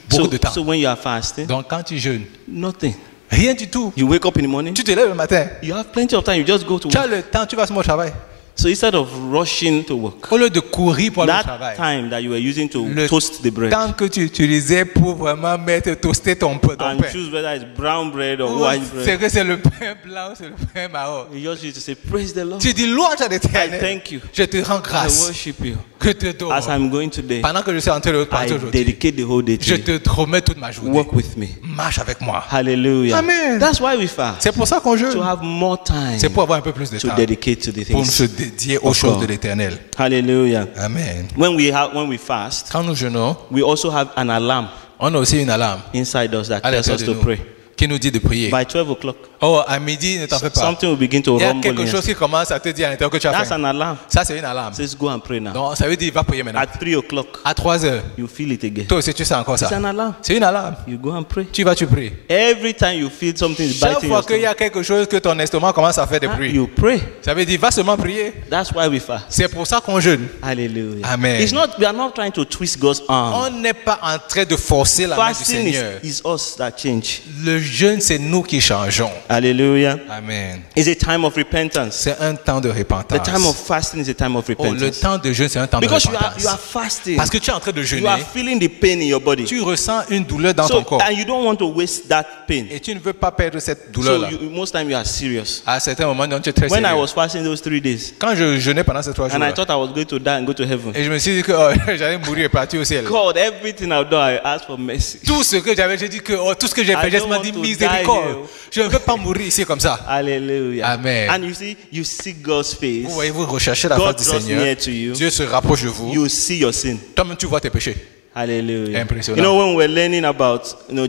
Beaucoup de temps. So when you are fasting, Donc quand tu jeûnes, nothing. rien du tout. You wake up in the morning, Tu te lèves le matin, you have plenty of time, you just go to tu as work. le temps, tu vas au travail. So instead of rushing to work, Au lieu de courir pour aller au that travail, time that you were using to le toast the bread temps que tu utilisais pour vraiment toaster ton pain, and choose whether it's brown bread or ou white c'est bread, que c'est le pain blanc, c'est le pain marron. you just used to say, praise the Lord. Tu dis louange à I l'Éternel. thank you. Je te rends I grâce. worship you. Que te donne. As I'm going today, Pendant que je suis en train de I partir aujourd'hui, dedicate the whole day to je you. te remets toute ma journée. Walk with me. Marche avec moi. Hallelujah. Amen. That's why we fast. C'est pour ça qu'on jeûne. To have more time C'est pour avoir un peu plus de to temps. dedicate to the Pour se things. dédier aux of choses God. de l'Éternel. Hallelujah. Amen. When we fast, Quand nous jeûnons, we also have an alarm on a aussi une alarme inside us that à tells l'intérieur us de to nous pray. qui nous dit de prier. By 12 o'clock, Oh, à midi, ne t'en fais pas. something will begin to Il y a rumble quelque in chose us. qui commence à te dire à l'intérieur que tu as That's fait. an alarm. Ça, c'est une alarme. Says go and pray now. Donc, ça veut dire va prier maintenant. At 3 o'clock, À 3 heures, you feel it again. toi aussi, tu sais encore It's ça. an alarm. C'est une alarme. You go and pray. Tu pries. Every time you feel something is Chaque biting fois your qu'il y stomach, a quelque chose que ton estomac commence à faire des bruits, you pray. ça veut dire va seulement prier. That's why we fast. C'est pour ça qu'on jeûne. Hallelujah. Amen. We are not trying to twist God's arm. On n'est pas en train de forcer la main du Fasting Seigneur. is us that change. Le jeûne, c'est nous qui changeons. Hallelujah. Amen. It's a time of repentance. C'est un temps de repentance. The time of fasting is a time of Oh, le repentance. temps de jeûne, c'est un temps Because de you are repentance. fasting. Parce que tu es en train de You jeûner, are feeling the pain in your body. tu ressens une douleur dans ton So, corps. and you don't want to waste that pain. Et tu ne veux pas perdre cette So douleur-là. most time you are serious. À certains moments, donc, tu es très When I sérieux. was fasting those 3 days, Quand je jeûnais pendant ces 3 jours, and I thought I was going to die and go to heaven, et je me suis dit que oh, j'allais mourir et partir au ciel. God, everything I've done, I asked for mercy. Tout ce que j'avais, j'ai dit que oh, tout ce que j'ai I fait, j'ai don't seulement want dit to miséricorde. die here. Je ne veux pas mourir ici comme ça. Hallelujah. Amen. And you see, you seek God's face. Vous voyez, vous recherchez la God face du draws Seigneur. near to you. Dieu se rapproche de vous. You see your sin. Toi-même, tu vois tes péchés. Hallelujah. Impressionnant. You know, when we're learning about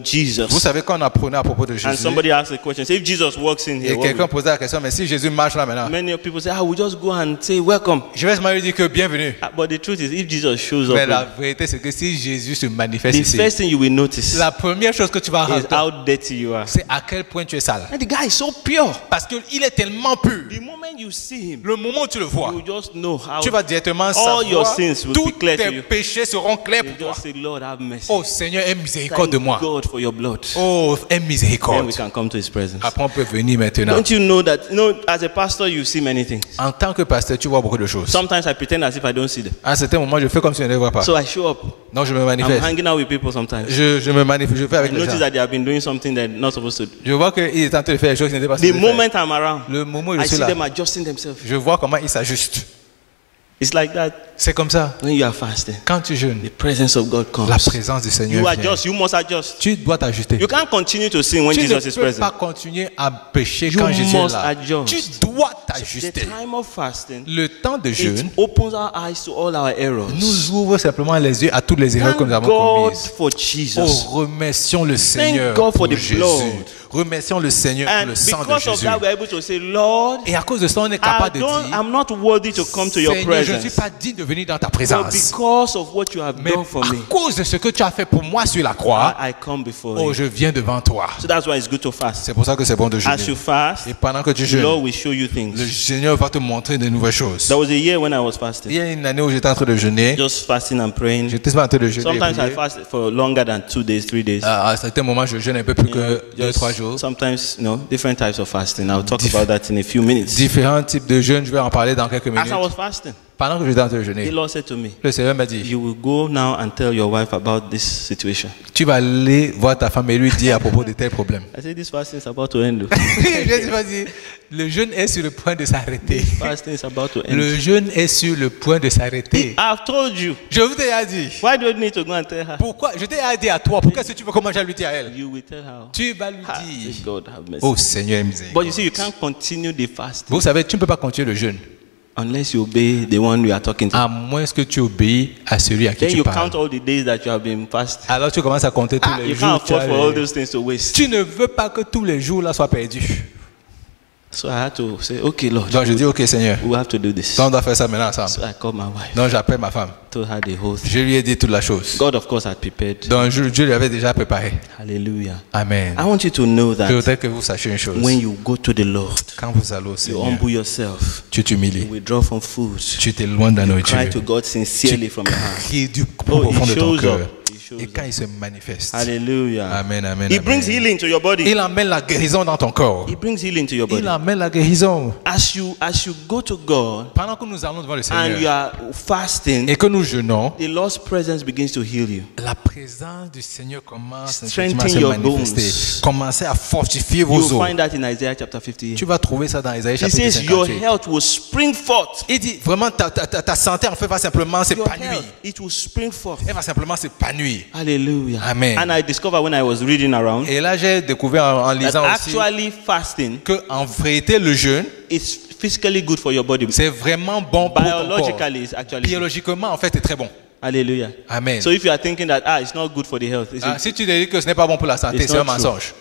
Jesus, Vous savez quand on apprenait à propos de and Jésus, somebody asks a question, say, if Jesus walks in here, et what quelqu'un will- posait la question, mais si Jésus marche là maintenant, many people say, we just go and say welcome. je vais seulement lui dire que bienvenue. But the truth is, if Jesus shows up, Mais la vérité, c'est que si Jésus se manifeste the ici, first thing you will notice la première chose que tu vas is rater, how dirty you are. c'est à quel point tu es sale. And the guy is so pure. Parce qu'il est tellement pur. The moment you see him, Le moment où tu le vois, you just know how. tu vas directement all your savoir, sins will tous be clear to tes you. péchés seront clairs You pour toi. just say, Lord, have mercy. Oh Seigneur, aie miséricorde de Thank moi. God for your blood. Oh, aie Then miséricorde. we can come to His presence. Après, on peut venir maintenant. Don't you know that? As a pastor, you see many things. En tant que pasteur, tu vois beaucoup de choses. Sometimes I pretend as if I don't see them. À certains moments, je fais comme si je ne les vois pas. So I show up. Donc, je me I'm manifeste. hanging out with people sometimes. Je me manifeste, je fais I avec les notice gens. that they have been doing something they're not supposed to do. Je vois qu'il est en train de faire des choses qui n'étaient pas The supposées faire. moment I'm around, Le moment où je I suis see là, them adjusting themselves. je vois comment ils s'ajustent. It's like that C'est comme ça. when you are fasting. Quand tu jeûnes, The presence of God la comes. présence du You Seigneur vient. adjust. You must adjust. Tu dois t'ajuster. You can't continue to sin when Tu ne Jesus is peux present. pas continuer à pécher You quand Jésus est must là. adjust. Tu dois The t'ajuster. time of fasting, Le temps de it jeûne opens our eyes to all our errors. nous ouvre simplement les yeux à toutes les erreurs Thank que nous avons God commises. for Oh, Jesus. remercions le Seigneur God for pour the Jésus. blood. Remercions le Seigneur pour And le sang de because of Jésus. that, we're able to say, Lord, Et à cause de ça, on est capable de dire, I'm not worthy to come to your Seigneur, je ne suis presence. pas digne de venir dans ta But présence. because of what you have Mais done for à me, cause de ce que tu as fait pour moi sur la croix, I come before oh, you. je viens devant toi. So that's why it's good to fast. C'est pour ça que c'est bon de As you jeûner. fast, Et pendant que tu the jeûnes, Lord will show you le things. Seigneur va te montrer de nouvelles choses. There was a year when I was Il fasting, y a une année où j'étais en train de jeûner. just fasting and praying. J'étais pas en train de jeûner. et Sometimes I prier. fast for longer than 2 days, 3 days. À certains moments, je jeûne un peu plus que 2-3 jours. Sometimes, different types of fasting. I'll talk about that in a few minutes. Différents types de jeûnes, je vais en parler dans quelques As minutes. I was fasting, Pendant que j'étais en train de the jeûner, Lord said to me, le Seigneur m'a dit, you will go now and tell your wife about this situation. tu vas aller voir ta femme et lui dire à propos de tes problèmes. I said, this fasting is about to end. Jésus m'a dit, le jeûne est sur le point de s'arrêter. Fasting is about to end. Le jeûne est sur le point de s'arrêter. I've told you. Je vous ai dit. Why do you need to go and tell her? Pourquoi? Je t'ai dit à toi. Pourquoi est-ce que tu veux comment j'ai lui dire à elle? You will tell her. Tu vas lui Say, dire. God have mercy. Oh Seigneur, But you see, you miséricorde. can't continue the fasting Vous savez, tu ne peux pas continuer le jeûne unless you obey the one we are talking to. à moins que tu obéis à celui à qui Then tu you parles. count all the days that you have been fasting. Alors tu commences à compter tous les You jours. can't afford for all those things to waste. Tu ne veux pas que tous les jours là soient perdus. So I had to say, okay, Lord, Donc je dis, ok Seigneur, we have to do this. on doit faire ça maintenant ensemble. So I called my wife, Donc j'appelle ma femme. told her the whole thing. Je lui ai dit toute la chose. God, of course, had prepared. Donc Dieu lui avait déjà préparé. Hallelujah. Amen. I want you to know Je that voudrais que vous sachiez une chose. when you go to the Lord, Quand vous allez au you Seigneur, humble yourself, tu you t'humilies. withdraw from food, Tu t'éloignes de la cry nourriture. to God sincerely from your heart. Crie du Oh, profond he de ton shows cœur. up. He shows Et up. quand il se manifeste, Hallelujah. Amen, amen, He amen. brings healing to your body. Il amène la guérison dans ton corps. He brings healing to your body. Il amène la guérison. As you go to God Pendant que nous allons devant le and you Seigneur are fasting, et que nous jeûnons, the Lord's presence begins to heal you. la présence du Seigneur commence Strengthen effectivement à se your manifester. bones. Commencez à fortifier You vos will os. find that in Isaiah chapter 58. Tu vas trouver ça dans Isaïe He chapitre says your 58. health will spring forth. Il dit vraiment ta santé en fait va simplement Your s'épanouir. health, it will spring forth. Elle va simplement s'épanouir. Hallelujah. Amen. And I discovered when I was reading around Et là j'ai découvert en that lisant aussi actually fasting que en vérité le jeûne is physically good for your body. c'est vraiment bon pour ton corps. Biologically, it's actually good. Biologiquement en fait c'est très bon. Hallelujah. Amen. So if you are thinking that it's not good for the health, Si tu te dis que ce n'est pas bon pour la santé, It's c'est un not true. mensonge.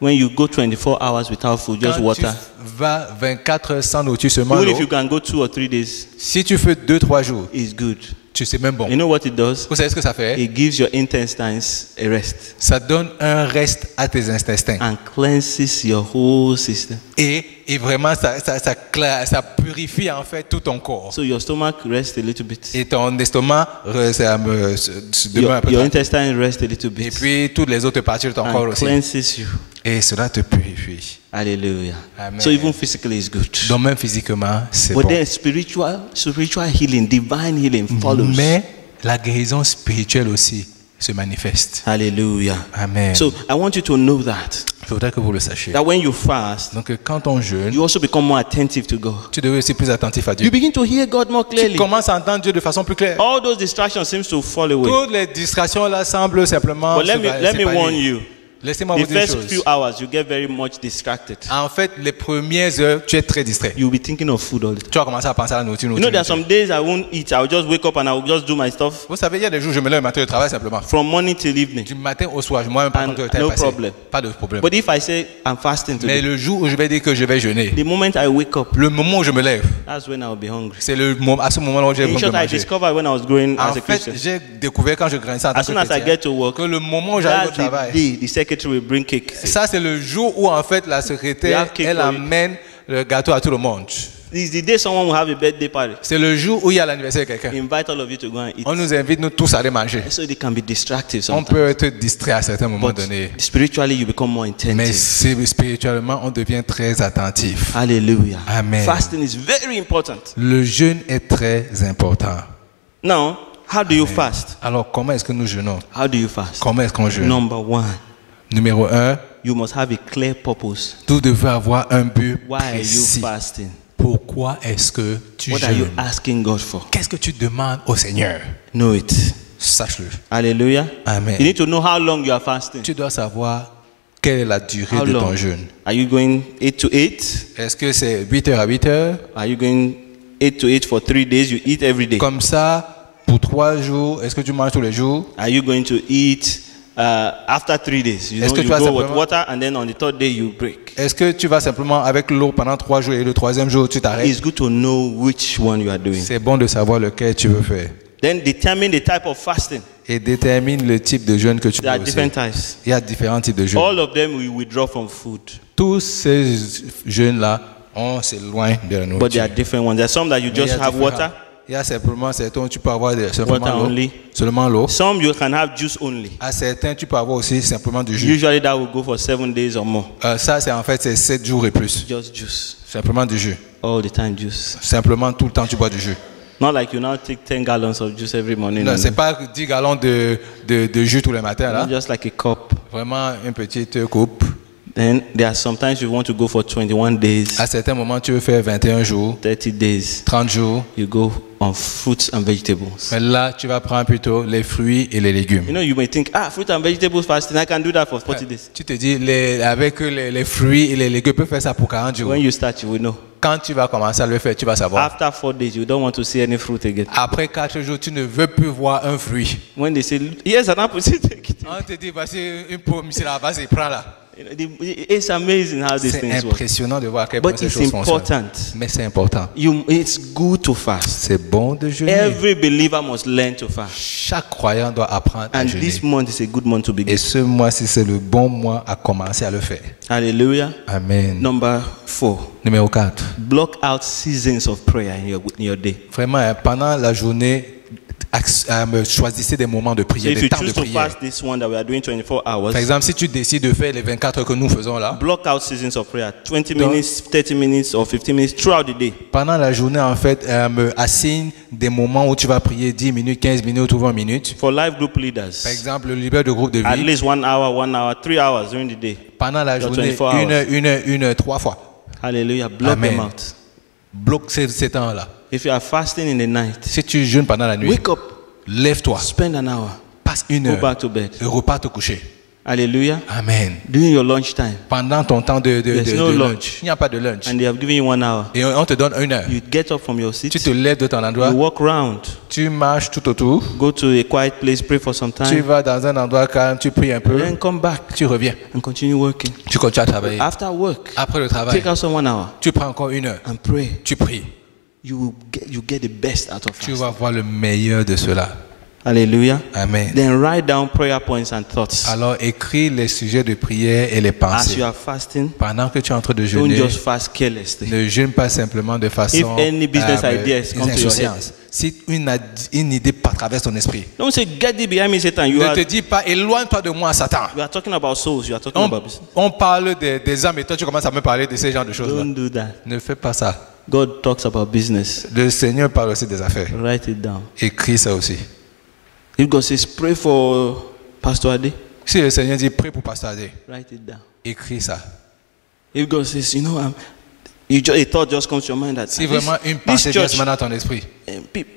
when you go 24 hours without food, just Quand water. tu vas 24 heures sans nourriture seulement Even l'eau, if you can go 2 or 3 days, si tu fais 2-3 jours, it's good. tu sais même bon. You know what it does? Vous savez ce que ça fait? It gives your intestines a rest Ça donne un reste à tes intestins. and cleanses your whole system. Et vraiment, ça purifie en fait tout ton corps. So your stomach rests a little bit. Et ton estomac se demeure un peu Your tranquille. intestine rests a little Et bit puis toutes les autres parties de ton corps and aussi. cleanses you. Et cela te purifie. Hallelujah. Amen. So even physically is good. Donc même physiquement, c'est But bon. then spiritual healing, divine healing follows. Mais la guérison spirituelle aussi se manifeste. Hallelujah. Amen. So I want you to know that Il faudrait que vous le sachiez. when you fast, Donc quand on jeûne, you also become more attentive to God. tu devrais aussi plus attentif à Dieu. You begin to hear God more Tu clearly. commences à entendre Dieu de façon plus claire. All those distractions seems to fall away. Toutes les distractions là semblent simplement But let me s'épanouir. warn you. Laissez-moi The vous dire une first chose. few hours, you get very much distracted. En fait, les premières heures, tu es très distrait. You'll be thinking of food all the time. Tu vas commencer à penser à la nourriture. You know, there are some days I won't eat. I'll just wake up and I'll just do my stuff Vous savez, il y a des jours où je me lève le matin, je travaille simplement. from morning till evening. Du matin au soir, moi-même, pas And quand le temps est no passé. problem. Pas de problème. But if I say I'm fasting Mais today, le jour où je vais dire que je vais jeûner, the moment I wake up, le moment où je me lève, that's when I'll be hungry. c'est à ce moment-là où j'ai In besoin short, de I manger. discovered when I was growing En as a fait, Christian, j'ai découvert quand je grandissais en tant as que soon as I chrétien, get to work, que le moment où j'arrive au that's the travail, day the secretary will bring cake. ça c'est le jour où en fait la We secrétaire, have cake elle for you. amène le gâteau à tout le monde. It's the day someone will have a birthday party. C'est le jour où il y a l'anniversaire de quelqu'un. Invite all of you to go and eat. On nous invite nous tous à aller manger. So they can be distracted On sometimes. peut être distrait à certains moments But donnés. spiritually, you become more Mais attentive. spirituellement, on devient très attentif. Hallelujah. Amen. Fasting is very important. Le jeûne est très important. Now, how do you fast? Alors, comment est-ce que nous jeûnons? How do you fast? Comment est-ce qu'on jeûne? Number one, Numéro 1, you must have a clear purpose. vous devez avoir un but Why are you précis. fasting? Pourquoi est-ce que tu What are you jeûnes? asking God for? Qu'est-ce que tu demandes au Seigneur? Know it. Sache-le. Hallelujah. Amen. You need to know how long you are fasting. Tu dois savoir quelle est la durée How de ton long? jeûne. Are you going 8 to 8? Est-ce que c'est 8h à 8h? Are you going 8 to 8 for 3 days? You eat every day. Comme ça, pour 3 jours, est-ce que tu manges tous les jours? Are you going to eat after 3 days? You Est-ce know, que you tu vas go with simplement- water and then on the third day you break. Est-ce que tu vas simplement avec l'eau pendant 3 jours et le 3e jour tu t'arrêtes? It's good to know which one you are doing. C'est bon de savoir lequel tu veux faire. Then determine the type of fasting. Et détermine le type de jeûne que tu There veux are aussi. different types. Il y a différents types de jeûnes. All of them will withdraw from food. Tous ces jeûnes-là, on s'éloigne de la But there nourriture. are different ones. There are some that you Mais il y just a have différents. water. Il y a simplement certains où tu peux avoir simplement Water l'eau. only. Seulement l'eau. Some you can have juice only. À certains, tu peux avoir aussi simplement du jus. Usually that will go for 7 days or more. Ça, c'est en fait c'est 7 jours et plus. Just juice. Simplement du jus. All the time juice. Simplement tout le temps, tu bois du jus. Not like you now take 10 gallons of juice every morning. Non, and c'est pas 10 gallons de jus tous les matins, là. just like a cup. Vraiment une petite coupe. Then there are sometimes you want to go for 21 days, À certains moments, tu veux faire 21 jours, 30 days. 30 jours. You go on fruits and vegetables. Mais là, tu vas prendre plutôt les fruits et les légumes. You know, you may think, fruit and vegetables fasting, I can do that for 40 days. Tu te dis, avec les fruits et les légumes, tu peux faire ça pour 40 jours. When you start, you will know. Quand tu vas commencer à le faire, tu vas savoir. After 4 days, you don't want to see any fruit again. Après 4 jours, tu ne veux plus voir un fruit. When they say, yes, an apple, say, take it. On te dit, voici une pomme, c'est là-bas, c'est prends là. It's amazing how these C'est things work. impressionnant de voir à quel point But ces it's choses fonctionnent. important. Mais c'est important. It's good to fast. C'est bon de jeûner. Every believer must learn to fast. Chaque croyant doit apprendre à And jeûner. this month is a good month to begin. Et ce mois-ci, c'est le bon mois à commencer à le faire. Hallelujah. Amen. Number 4. Numéro 4. Block out seasons of prayer in your day. Vraiment, pendant la journée, choisissez des moments de So prière, if des you temps de choose to prière. fast this one that we are doing 24 hours, Par exemple, si tu décides de faire les 24 heures que nous faisons là, block out seasons of prayer, 20 minutes, 30 minutes, or 15 minutes throughout the day. pendant la journée, en fait, assigne des moments où tu vas prier 10 minutes, 15 minutes ou 20 minutes. For life group leaders, Par exemple, le leader de groupe de at vie, least 1 hour, 3 hours during the day. pendant la Your journée, 24 hours. une heure, 3 fois. Hallelujah. Block Amen. them out. Bloque ces temps-là. If you are fasting in the night, Si tu jeûnes pendant la nuit, wake up, lève-toi, spend an hour, passe une go heure back to bed. et repars te coucher. Hallelujah. Amen. During your lunch time, Pendant ton temps de There's no lunch, lunch. il n'y a pas de lunch. and they have given you 1 hour, Et on te donne une heure. you get up from your seat, Tu te lèves de ton endroit, you walk around, tu marches tout autour, go to a quiet place, pray for some tu time, vas dans un endroit calme, tu pries un peu, and then come back tu reviens, and continue working. tu continues à travailler. After work, Après le travail, take out some 1 hour tu prends encore une heure, and pray. tu pries. You get the best out of Tu fasting. vas voir le meilleur de cela. Hallelujah. Amen. Then write down prayer points and thoughts. Alors écris les sujets de prière et les As you pensées. are fasting, Pendant que tu es en train de don't jeûner, just fast carelessly. ne jeûne pas simplement de façon If any business ideas come to your insouciance. Si une idée traverse ton esprit, Don't say, get thee behind me, Satan. You ne are, te dis pas éloigne-toi de moi, Satan. you are talking about souls. You are talking about business. On parle des âmes et toi tu commences à me parler de ces genres de choses-là. Don't do that. Ne fais pas ça. God talks about business. Le Seigneur parle aussi des affaires. Write it down. Écris ça aussi. If God says, pray for Pastor Ade, Si le Seigneur dit prie pour Pasteur Adé, write it down. écris ça. If God says, a thought just comes to your mind that Si this, vraiment une this pensée vient church, ce matin à ton esprit,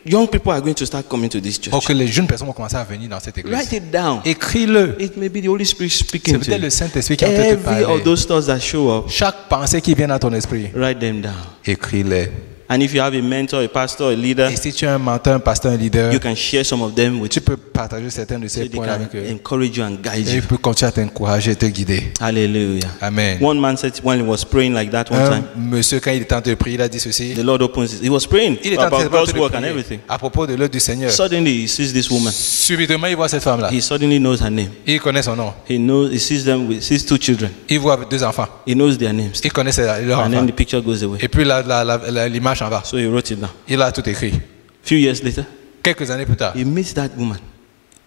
young people are going to start coming to this pour church. que les jeunes personnes vont commencer à venir dans cette église, Write it down. écris-le. It may be the Holy Spirit C'est speaking to peut-être you. le Saint-Esprit qui est en train de te Every of parler. those thoughts that show up, Chaque pensée qui vient dans ton esprit, write them down. écris-les. And if you have a mentor, a pastor, a leader, Et si tu as un mentor, un pasteur, un leader, you can share some of them with tu peux partager certains de so ces they points can avec eux. encourage you and guide Et you. il peut continuer à t'encourager et te guider. Hallelujah. Amen. One man said when he was praying like that one Un time, monsieur, quand il était en train de prier, il a dit ceci. the Lord opens his. He was praying Il était en train about God's de work and prier everything. à propos de l'œuvre du Seigneur. Suddenly he sees this woman. Subitement, il voit cette femme-là. He suddenly knows her name. Il connaît son nom. He sees them. He sees 2 children. Il voit deux enfants. He knows their names. Il connaît leurs And then enfants. the picture goes away. Et puis l'image en va. So he wrote it down. Il a tout écrit. Few years later, Quelques années plus tard, he meets that woman.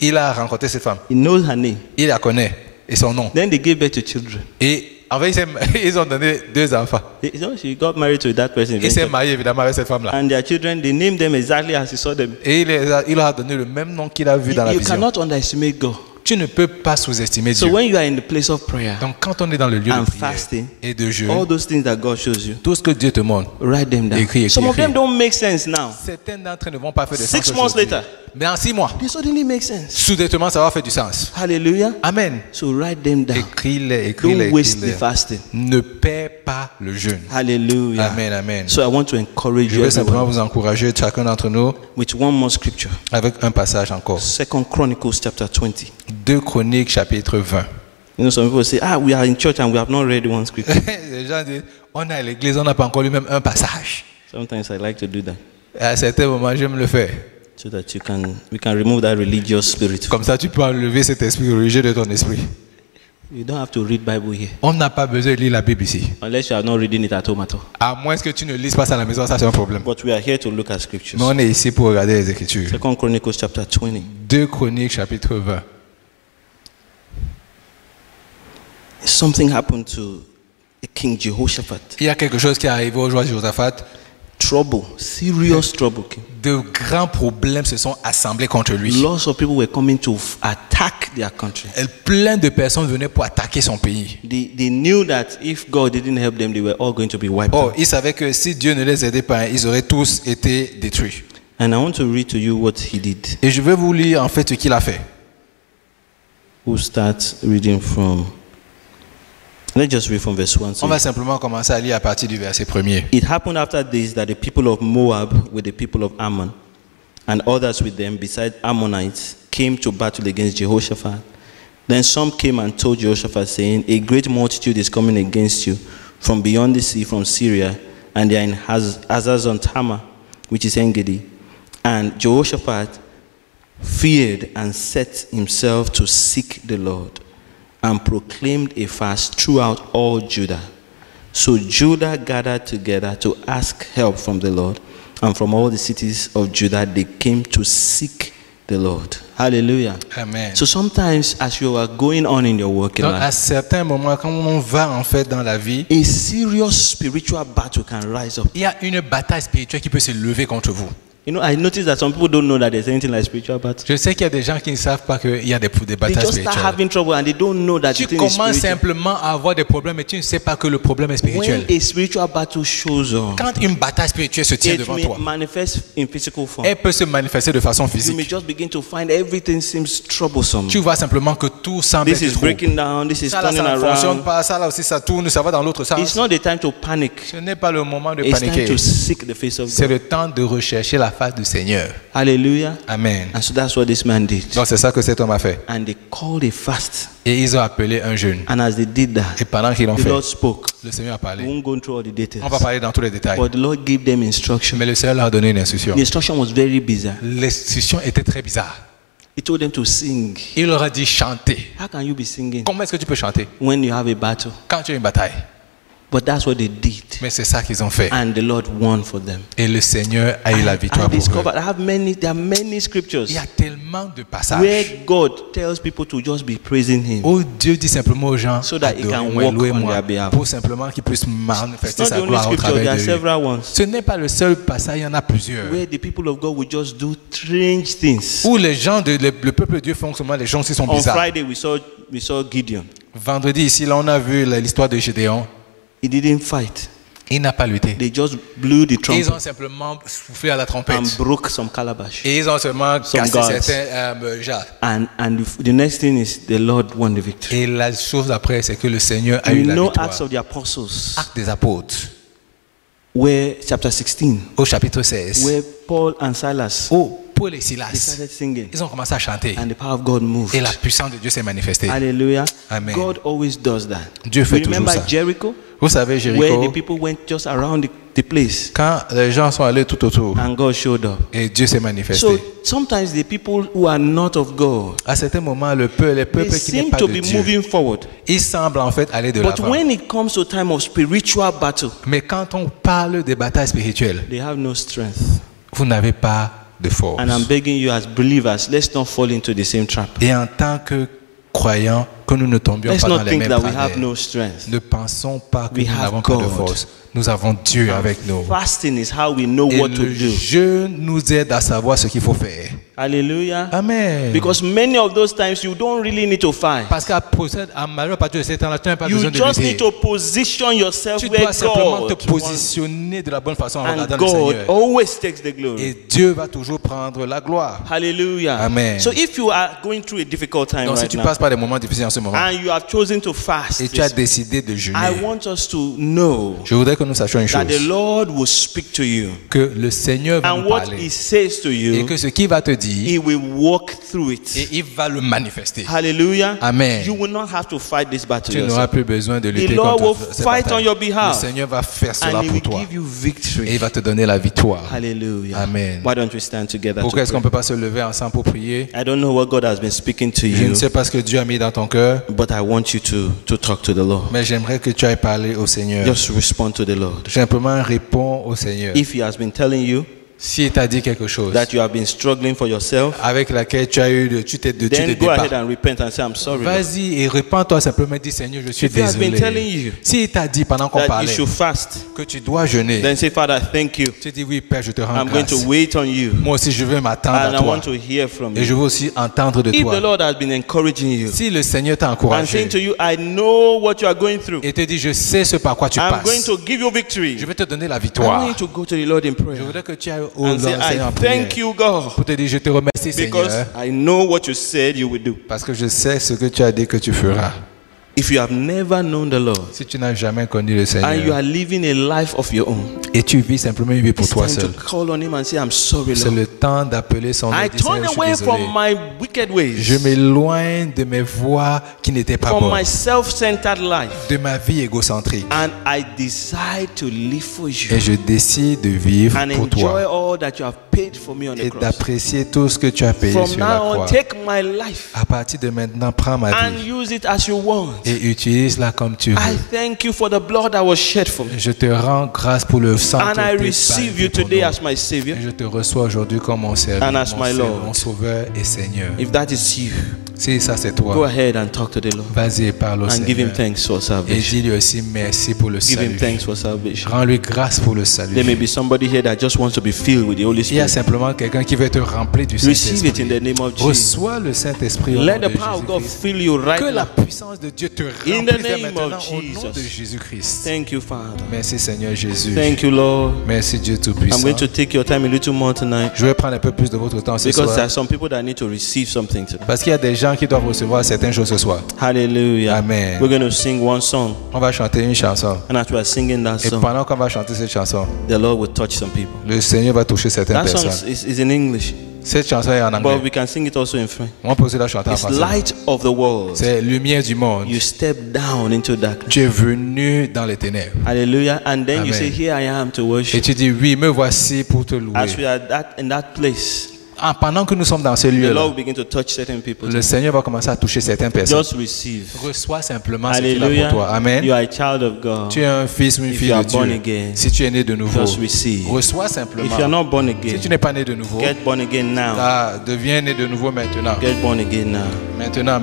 il a rencontré cette femme. He knows her name. Il la connaît et son nom. Then they gave birth to children. Et en fait, ils ont donné 2 enfants. She got married to that person. Il s'est eventually. marié évidemment avec cette femme-là. And their children, they named them exactly as he saw them. Et il leur a donné le même nom qu'il a vu dans la You vision. cannot underestimate God. Tu ne peux pas sous-estimer So Dieu. when you are in the place of prayer Donc quand on est dans le lieu and de prière fasting, et de jeûne, all those things that God shows you, tout ce que Dieu te montre, write them down. Écris, Some of écris. them don't make sense now. certains d'entre eux ne vont pas faire de 6 sens months aujourd'hui. later, Mais en 6 mois, they suddenly make sense. soudainement, ça va faire du sens. Hallelujah. Amen. So write them down. Écris-les, Don't écris-les, waste the écris-les. fasting. Ne perds pas le jeûne. Hallelujah. Amen, amen. So I want to encourage Je you veux simplement everyone vous encourager, chacun d'entre nous, with one more scripture. avec un passage encore. 2 Chronicles chapter 20. 2 Chroniques, chapitre 20. You know, some people say, we are in church and we have not read one scripture. Les gens disent, on est à l'église, on n'a pas encore lu même un passage. Sometimes I like to do that À certains moments, j'aime le faire. so that we can remove that religious spirit. Comme ça, tu peux enlever cet esprit religieux de ton esprit. You don't have to read Bible here On n'a pas besoin de lire la Bible ici. unless you are not reading it at home at all. À moins que tu ne lises pas ça à la maison, ça c'est un problème. But we are here to look at scriptures. Mais on est ici pour regarder les Écritures. 2 Chronicles chapter 20. 2 Chroniques, chapitre 20. Something happened to King Jehoshaphat. Il y a quelque chose qui est arrivé au roi Josaphat. Trouble, serious trouble came. De grands problèmes se sont assemblés contre lui. Lots of people were coming to attack their country. Plein de personnes venaient pour attaquer son pays. They knew that if God didn't help them, they were all going to be wiped Oh, out. ils savaient que si Dieu ne les aidait pas, ils auraient tous été détruits. And I want to read to you what he did. Et je vais vous lire en fait ce qu'il a fait. We'll start reading from. Let's just read from verse 1. On va simplement commencer à lire à partir du verset 1er. It happened after this that the people of Moab with the people of Ammon and others with them, besides Ammonites, came to battle against Jehoshaphat Then some came and told Jehoshaphat, saying, A great multitude is coming against you from beyond the sea, from Syria, and they are in Hazazon Tamar, which is Engedi. And Jehoshaphat feared and set himself to seek the Lord, and proclaimed a fast throughout all Judah. So Judah gathered together to ask help from the Lord, and from all the cities of Judah they came to seek the Lord. Hallelujah. Amen. So sometimes as you are going on in your working Donc, à life, certains moments, quand on va en fait dans la vie, a serious spiritual battle can rise up. il y a une bataille spirituelle qui peut se lever contre vous. You know, I noticed that some people don't know that there's anything like spiritual battle. Je sais qu'il y a des gens qui ne savent pas qu'il y a des They batailles just start spirituelles. having trouble and they don't know that Tu the thing is commences spiritual. simplement à avoir des problèmes et tu ne sais pas que le problème est spirituel. When a spiritual battle shows up, Quand une bataille spirituelle se tient it devant may toi, manifest in physical form. elle peut se manifester de façon You may physique. just begin to find everything seems troublesome. Tu vois simplement que tout semble This être is trop. breaking down, this is Ça là, turning ça ne fonctionne around. pas. Ça là aussi, ça tourne, ça va dans l'autre It's sens. not the time to panic. Ce n'est pas le moment de It's time paniquer. to seek the face of C'est God. le temps de rechercher la face du Seigneur. Hallelujah. Amen. And so that's what this man did. Donc c'est ça que cet homme a fait. And they called a fast. Et ils ont appelé un jeûne. And as they did that, Et pendant qu'ils l'ont the fait, Lord spoke. le Seigneur a We parlé. won't go through all the details. On va parler dans tous les détails. But the Lord gave them instruction. Mais le Seigneur leur a donné une instruction. The instruction was very bizarre. L'instruction était très bizarre. He told them to sing. Il leur a dit chanter. How can you be singing Comment est-ce que tu peux chanter when you have a battle? quand tu as une bataille? But that's what they did. Mais c'est ça qu'ils ont fait. And the Lord won for them. Et le Seigneur a eu la victoire I pour eux. discovered there are many scriptures Il y a tellement de where passages God tells people to just be praising Him. où Dieu dit simplement aux gens, So that he can adorez-moi, walk on louez-moi, their behalf. pour simplement qu'ils puissent It's manifester not the sa only gloire au scripture, there travers are de lui. several ones Ce n'est pas le seul passage, il y en a plusieurs. where the people of God will just do strange things. Où les gens, le peuple de Dieu font seulement les gens qui sont On bizarres. Friday, we saw Gideon. Vendredi, ici, là, on a vu l'histoire de Gédéon. He didn't fight. Il n'a pas lutté. They just blew the Ils trumpet ont simplement soufflé à la trompette. and broke some calabash. Et ils ont seulement Some cassé gods. certains jarres. And the next thing is the Lord won the victory. Et la chose après, c'est que le Seigneur a We eu la know victoire. Acts of the Apostles, Actes des apôtres, where chapter 16, au chapitre 16, where Paul and Silas où Paul et they Silas, started singing, ils ont commencé à chanter. and the power of God moved. Et la puissance de Dieu s'est manifestée. Hallelujah. Amen. God always does that. Dieu fait You remember toujours ça. Jericho, Vous savez, where Jéricho, the people went just around the place, quand les gens sont allés tout autour, and God showed up. et Dieu s'est So manifesté. sometimes the people who are not of God, À certains moments, les they peuples qui n'est seem pas to de be Dieu, moving forward. ils semblent en fait aller de But l'avant. when it comes to time of spiritual battle, Mais quand on parle des batailles spirituelles, they have no strength. vous n'avez pas de force. And I'm begging you as believers, let's not fall into the same trap. Et en tant que croyants, que nous ne tombions Let's pas dans not les think mêmes that we have travers. no strength. Ne pensons pas que We nous have n'avons pas de God. force. Nous avons Dieu avec nous. Fasting is how we know Et what to le do. jeûne nous aide à savoir ce qu'il faut faire. Hallelujah. Amen. Because many of those times you don't really need to fight. Parce qu'à majeure partie de ces temps-là, tu n'as pas You besoin de just lutter. need to position yourself Tu where dois simplement te God wants. positionner de la bonne façon en And regardant le God Seigneur. always takes the glory. Et Dieu va toujours prendre la gloire. Hallelujah. Amen. So if you are going through a difficult time Donc si right tu now, passes par des moments difficiles en ce moment, and you have chosen to fast, et tu as décidé de jeûner, I want us to know je voudrais que nous sachions une that the chose, Lord will speak to you. que le Seigneur va And nous what parler. He says to Et you, que ce qu'il va te dire, He will walk through et it. il va le manifester. Hallelujah. Amen. You will not have to fight this battle Tu n'auras yourself. plus besoin de The lutter Lord will contre cette fight on bataille. your Le behalf. Seigneur va faire cela And He pour will toi. give you Et victory. il va te donner la victoire. Hallelujah. Amen. Why don't we stand together? Pourquoi To est-ce qu'on ne pray? peut pas se lever ensemble pour prier? I don't know what God has been speaking to Je you, ne sais pas ce que Dieu a mis dans ton cœur, but I want you to talk to the Lord. mais j'aimerais que tu ailles parler au Seigneur. Just respond to the Lord. Simplement réponds au Seigneur. If He has been telling you S'il t'a dit quelque chose that you have been struggling for yourself, avec laquelle tu as eu tu te then go ahead débats, and repent and say, I'm sorry, Lord. vas-y et répands-toi simplement, dis Seigneur, je suis If He has been telling désolé. you S'il t'a dit pendant qu'on that you parlait should fast, que tu dois jeûner, then say, Father, thank you. tu dis oui Père, je te rends I'm going grâce. to wait on you, Moi aussi je veux m'attendre and à I toi want to hear from et je you. veux aussi entendre de If the toi. Lord has been encouraging you Si le Seigneur t'a and encouragé saying to you, I know what you are going through, et te dit je sais ce par quoi tu I'm going passes, to give you victory, je vais te donner la I victoire. want you to go to the Lord in Je prayer voudrais que tu ailles au and say, Seigneur en I prière thank you, God, pour te dire je te remercie because Seigneur I know what you said you would do. parce que je sais ce que tu as dit que tu feras. If you have never known the Lord Si tu n'as jamais connu le and you Seigneur are living a life of your own, et tu vis simplement une vie pour it's toi time to seul, call on Him and say, I'm sorry, c'est Lord. le temps d'appeler son nom I et de dire, turn Seigneur, je suis away désolé. from my wicked ways, Je m'éloigne de mes voies qui n'étaient pas from bonnes, my self-centered life, de ma vie égocentrique. and I decide to live for you Et je décide de vivre and pour enjoy toi all that you have paid for me on the et cross. d'apprécier tout ce que tu as payé From sur la now on, croix. take my life À partir de maintenant, prends ma and vie use it as you want. et utilise-la comme tu I veux. thank you for the blood that was shed for me. Je te rends grâce pour le sang And qui a I été receive baptisé you pour today nous. as my Savior. Et je te reçois aujourd'hui comme mon Seigneur, And as my Lord. mon Sauveur et Seigneur. If that is you, Si ça c'est go toi, ahead and talk to the Lord vas-y et parle au and give Him Seigneur. thanks for Et salvation. dis-lui aussi merci pour le Give Him salut. thanks for salvation. Rends-lui grâce pour le salut. There may be somebody here that just wants to be filled with the Holy Il y a Spirit. simplement quelqu'un qui veut te remplir du Receive it in Saint-Esprit. the name of Jesus. Reçois le Saint-Esprit au Let nom the de power of God Jésus-Christ. fill you Que right la now. puissance de Dieu te In the remplisse dès name maintenant of au nom de Jesus. Jésus-Christ. Thank you, Father. Merci Seigneur Jésus. Thank you, Lord. Merci Dieu I'm Tout-Puissant. going to take your time a little more tonight Je vais prendre un peu plus de votre temps ce because there soir. are some people that need to receive something tonight. Parce qu'il y a des gens qui doivent recevoir certaines choses ce soir. Hallelujah. Amen. We're going to sing one song. On va chanter une chanson. And as we are singing that Et song, pendant qu'on va chanter cette chanson, the Lord will touch some people. le Seigneur va toucher certaines That song personnes. is in English, Cette chanson est en but anglais. we can sing it also in French. On peut aussi la chanter en It's français. light of the world. C'est lumière du monde. You step down into darkness. Tu es venu dans les ténèbres. Hallelujah. And then you Amen. say, here I am to Et worship. tu dis, oui, me voici pour te louer. As we are in that place, Pendant que nous sommes dans ce the lieu-là, Lord will begin to touch certain people. le Seigneur va commencer à toucher certaines personnes. Just receive. Reçois simplement ce qu'il a Hallelujah. pour toi. Amen. You are a child of God. Tu es un fils ou une If fille you are de born Dieu. again, Si tu es né de nouveau, just receive. reçois If you are simplement. not born Si again, tu n'es pas né de nouveau, get born again now. deviens né de nouveau maintenant. Get born again now. Maintenant.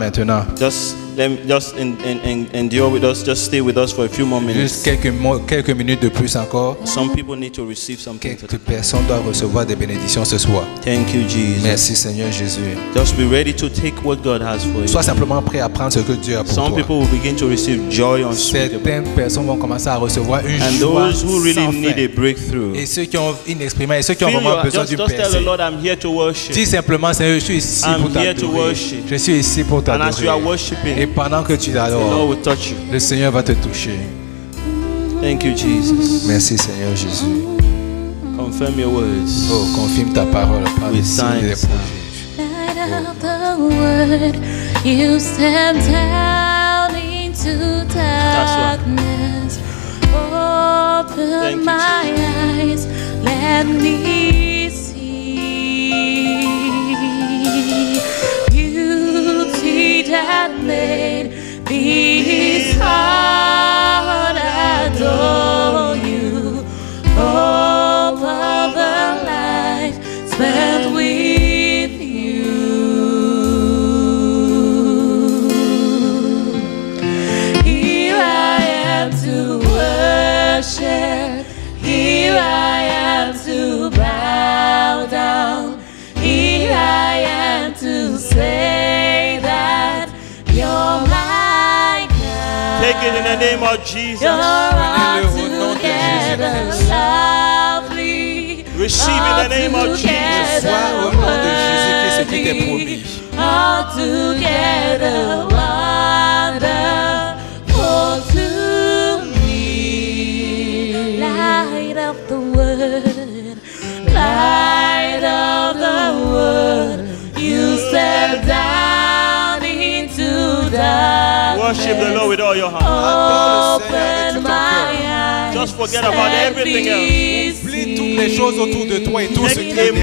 Just endure with us. Just stay with us for a few more Juste minutes. quelques minutes de plus encore. Some people need to receive something Quelques today. personnes doivent recevoir des bénédictions ce soir. Thank you, Jesus. Merci Seigneur Jésus. Just be ready to take what God has for you. Sois simplement prêt à prendre ce que Dieu a pour Some toi. people will begin to receive joy unspeakable. Certaines personnes vont commencer à recevoir une And joie those who really sans need fin. a breakthrough, Et ceux qui ont inexprimé, et ceux qui ont feel vraiment your- besoin just, d'une just tell the percée. Lord, I'm here to worship. Dis simplement, Seigneur, je suis ici I'm pour here to t'adorer. worship. Je suis ici pour And as you are t'adorer. Et worshiping, pendant que tu the Lord l'adores, will touch you. le Seigneur va te toucher. Thank you, Jesus. Merci Seigneur Jésus. Confirm your words. Oh, confirme ta parole par les With signes et les signs. prodiges. Light of the world, you step down into darkness. Thank Open you, my eyes, let me see beauty that made this heart adore you. Hope of a life spent with you. Here I am to worship. Here I am to bow down. Here I am to say that you're my God. Take it in the name of Jesus. You're Prenez-le au nom de altogether Jésus-Christ. lovely. Receive in the name of Jesus. Reçois au nom de Jésus-Christ ce qui t'est promis. Altogether wonderful to me. Light of the world, light of the world, you step down into darkness. Worship the Lord with all your heart. Adore le Seigneur avec tout Open ton cœur. my eyes. Just forget about everything else. Oublie toutes les choses autour de toi et tout ce Take qui a te dérange. moment.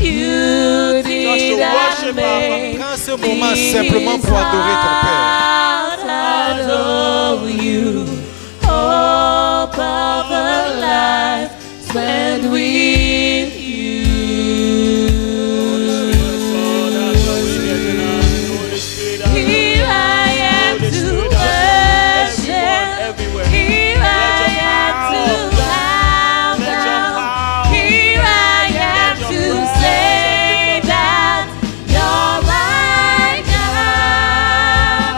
You Just to did worship make Prends ce moment simplement pour adorer ton Père. adore you. Hope of a life spent with you. Here I am to worship. Here I am to bow down. Here I am to say that you're my God.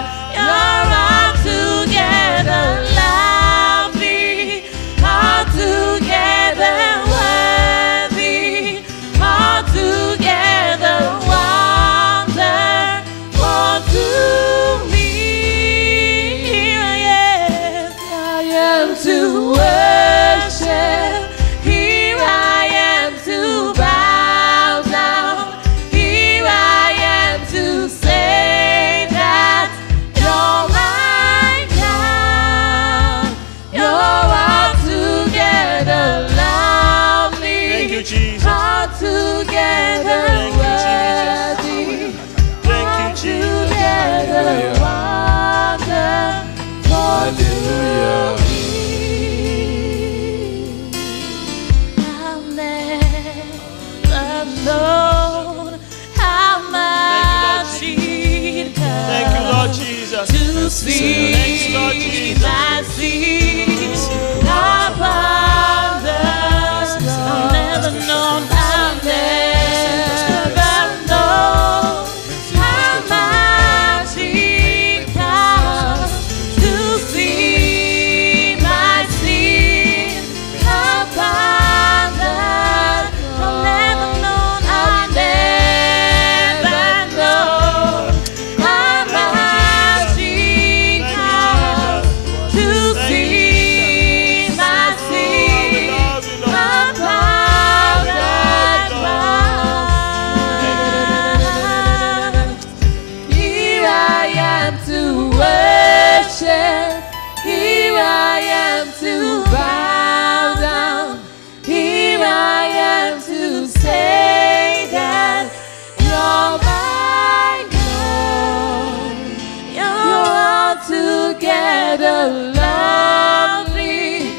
Seigneur. my seed upon the I've never known, I've never known how much it costs to see my sin upon the I've never known, I've never known how much it costs to see my sin upon that cross. Here I am to worship. Here I am to bow down. Here I am to say that you're my God. You're altogether lovely,